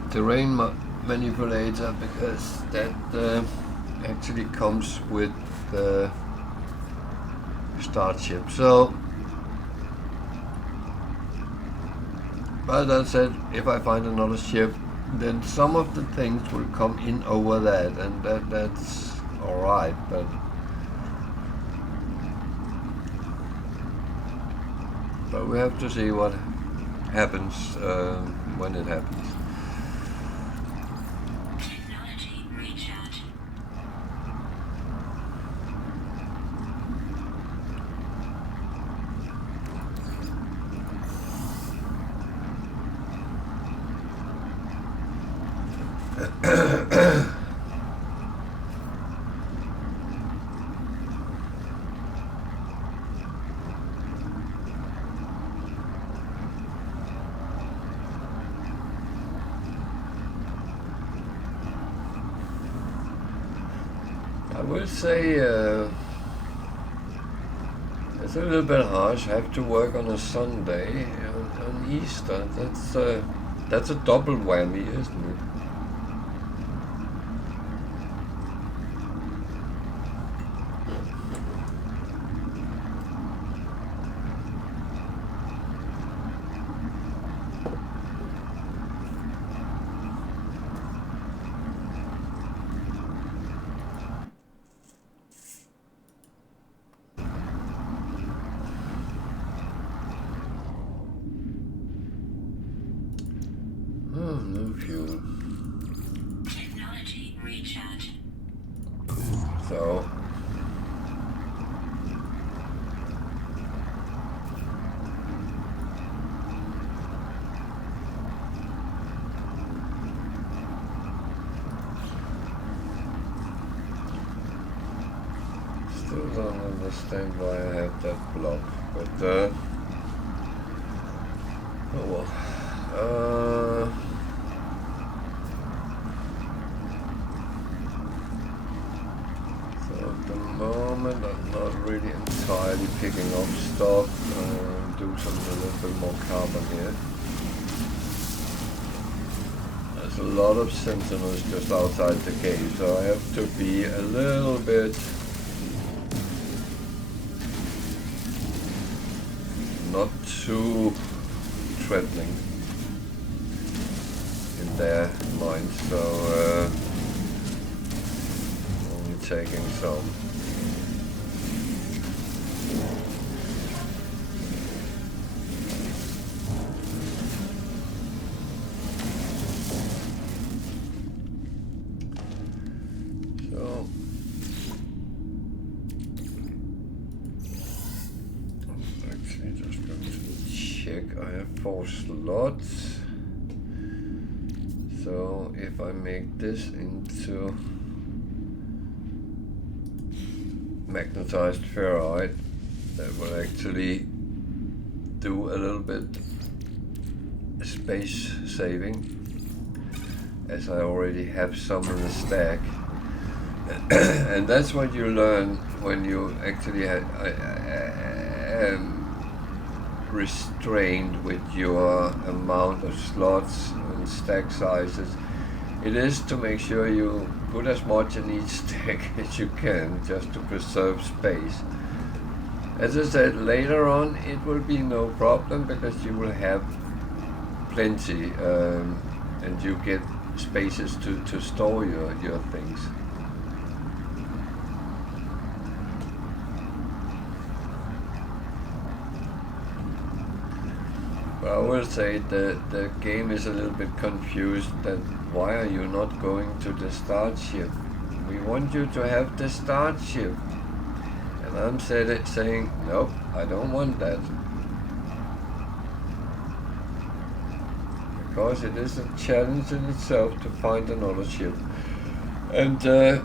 terrain manipulator, because that actually comes with the start ship. So, but that said, if I find another ship, then some of the things will come in over that, and that's alright, but we have to see what happens when it happens. Technology recharge. I will say it's a little bit harsh. I have to work on a Sunday on Easter. That's a double whammy, isn't it? Oh, no fuel. Technology recharge. So still don't understand why I have that block, but oh well. So at the moment I'm not really entirely picking up stuff. Do a little bit more carbon here. There's a lot of sentinels just outside the cave, so I have to be a little bit not too threatening in their minds, so only taking some. So actually just going to check. I have 4 slots. So if I make this into magnetized ferrite, that will actually do a little bit space saving, as I already have some in the stack. And that's what you learn when you actually restrained with your amount of slots and stack sizes. It is to make sure you put as much in each stack as you can, just to preserve space. As I said, later on it will be no problem, because you will have plenty and you get spaces to store your things. But I will say the game is a little bit confused, that why are you not going to the start ship? We want you to have the start ship. And I'm saying, nope, I don't want that. Because it is a challenge in itself to find another ship. And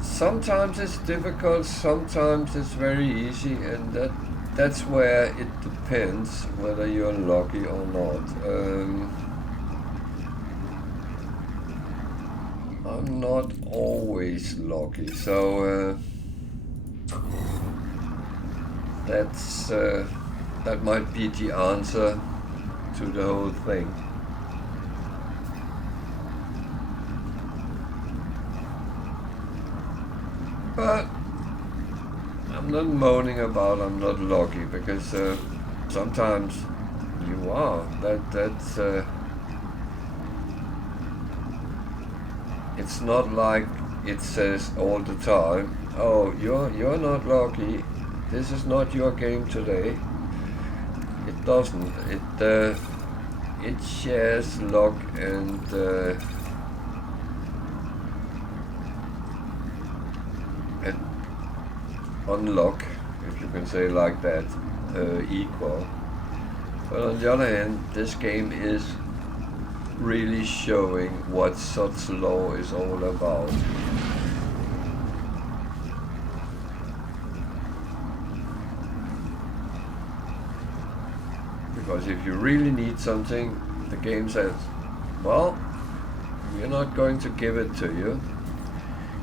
sometimes it's difficult, sometimes it's very easy, and that's where it depends whether you're lucky or not. I'm not always lucky, so that might be the answer to the whole thing. But I'm not moaning about I'm not lucky, because sometimes you are. That's it's not like it says all the time, oh, you're not lucky, this is not your game today. It doesn't. It shares luck and unluck, if you can say like that, equal. But on the other hand, this game is really showing what such law is all about. Because if you really need something, the game says, well, we're not going to give it to you.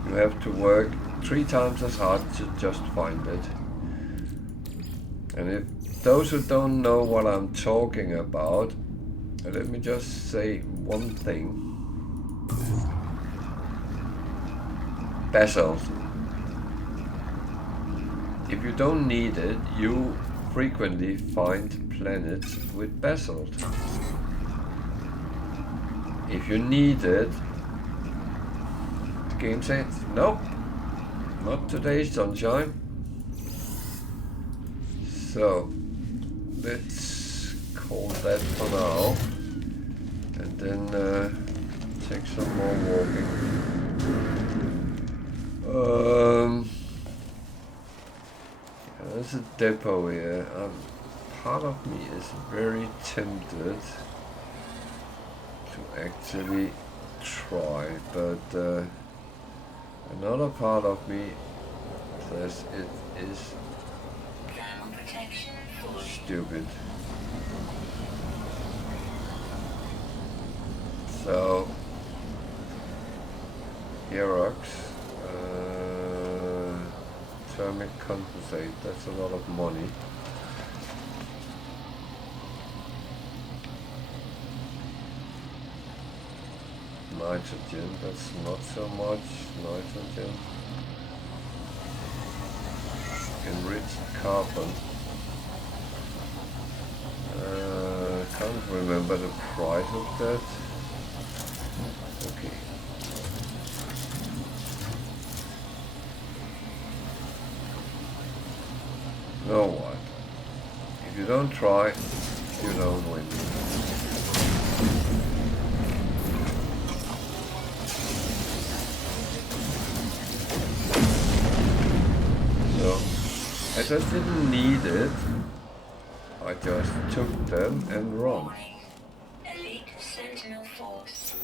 You have to work 3 times as hard to just find it. And if those who don't know what I'm talking about, let me just say one thing. Basalt. If you don't need it, you frequently find planets with basalt. If you need it, the game says, nope, not today, sunshine. So, let's call that for now. And then take some more walking. There's a depot here. Part of me is very tempted to actually try, but another part of me says it is stupid. So, Herox, thermic compensate, that's a lot of money. Nitrogen, that's not so much. Nitrogen. Enriched carbon. Can't remember the price of that. Okay. Know what? If you don't try, you don't win. So, I just didn't need it. I just took them and run. Elite Sentinel Force.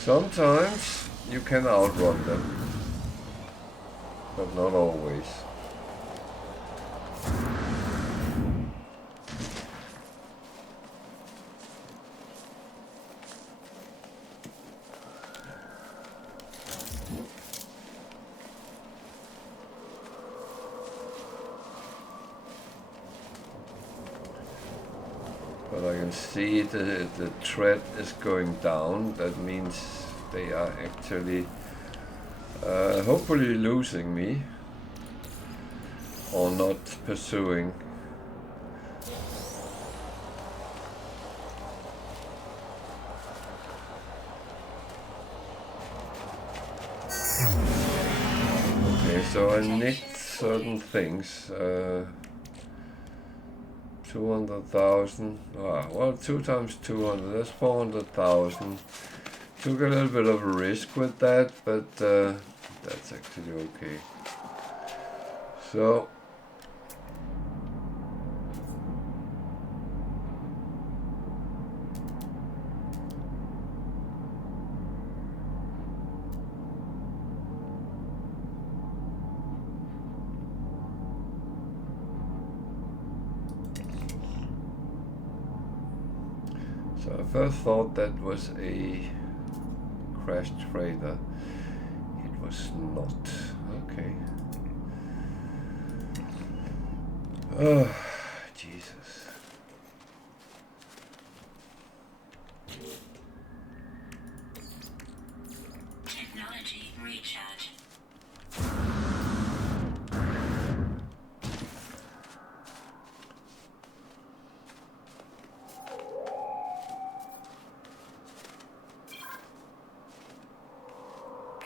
Sometimes you can outrun them, but not always. But I can see the threat is going down. That means they are actually hopefully losing me or not pursuing. Okay, so I nicked certain things. 200,000. Well, 2 times 200, that's 400,000. Took a little bit of a risk with that, but that's actually okay. So, I first thought that was a crashed freighter. It was not. Okay. Oh, Jesus. Technology recharge.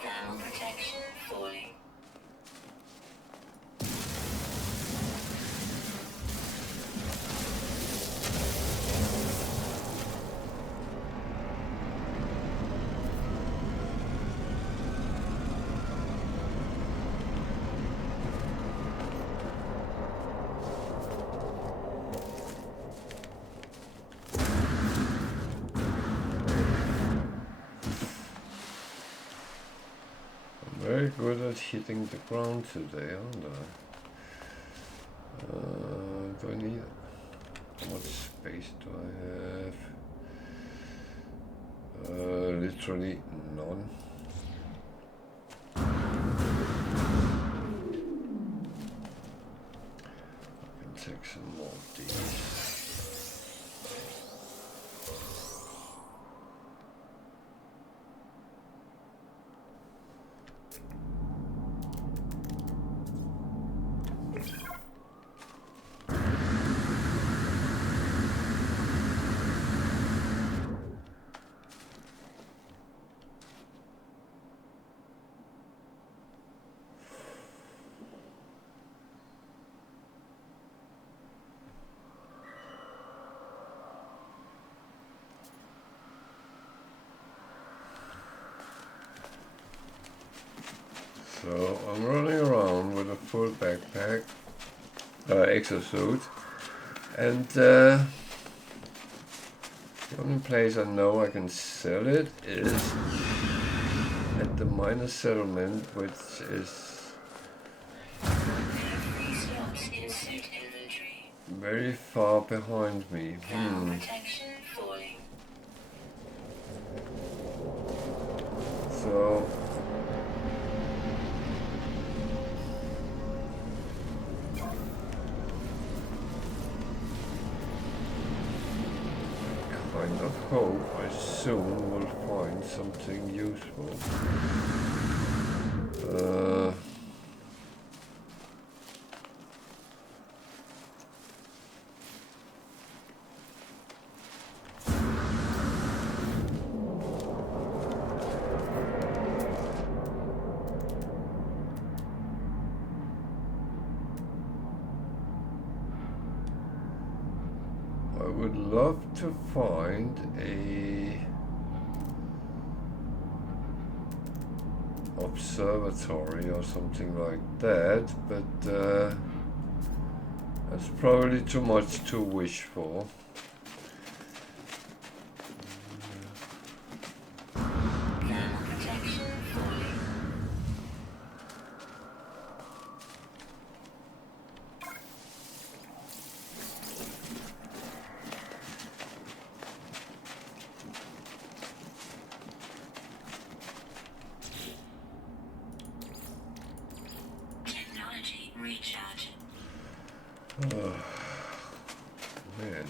Thermal protection falling. Very good at hitting the ground today, aren't I? Do I need... How much space do I have? Literally none. I can take some more of these. So I'm running around with a full backpack, exosuit, and the only place I know I can sell it is at the miner settlement, which is Slots in suit inventory. very far behind me. Thermal protection falling. So kind of hope I soon will find something useful. I would love to find a observatory or something like that, but that's probably too much to wish for. Thermal protection falling. Technology recharge. Oh, man.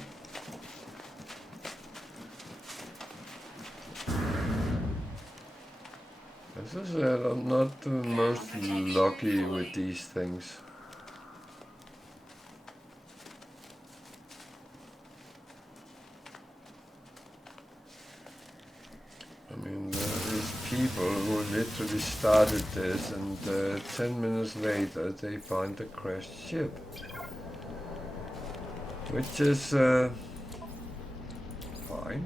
As I said, I'm not the most lucky with these things. I mean, there is people who literally started this and 10 minutes later they find a crashed ship. Which is fine.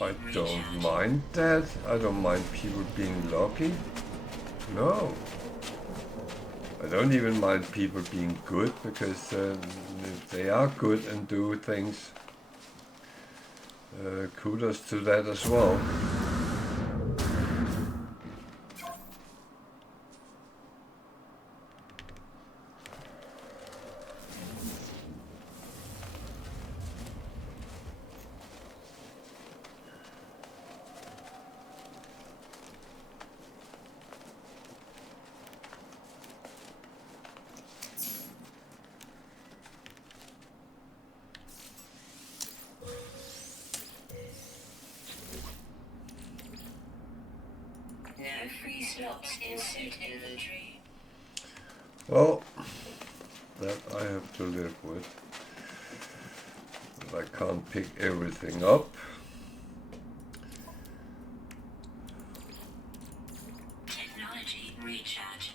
I don't mind that. I don't mind people being lucky. No. I don't even mind people being good, because if they are good and do things, kudos to that as well. No free slots in suit inventory. Well, that I have to live with. But I can't pick everything up. Technology recharge.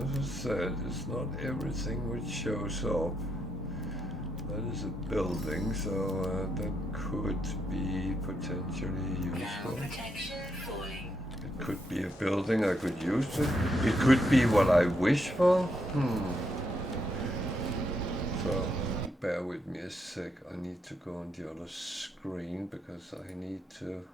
As I said, it's not everything which shows up. That is a building, so that could be potentially useful. Protection falling. It could be a building I could use it. It could be what I wish for. So, bear with me a sec. I need to go on the other screen because I need to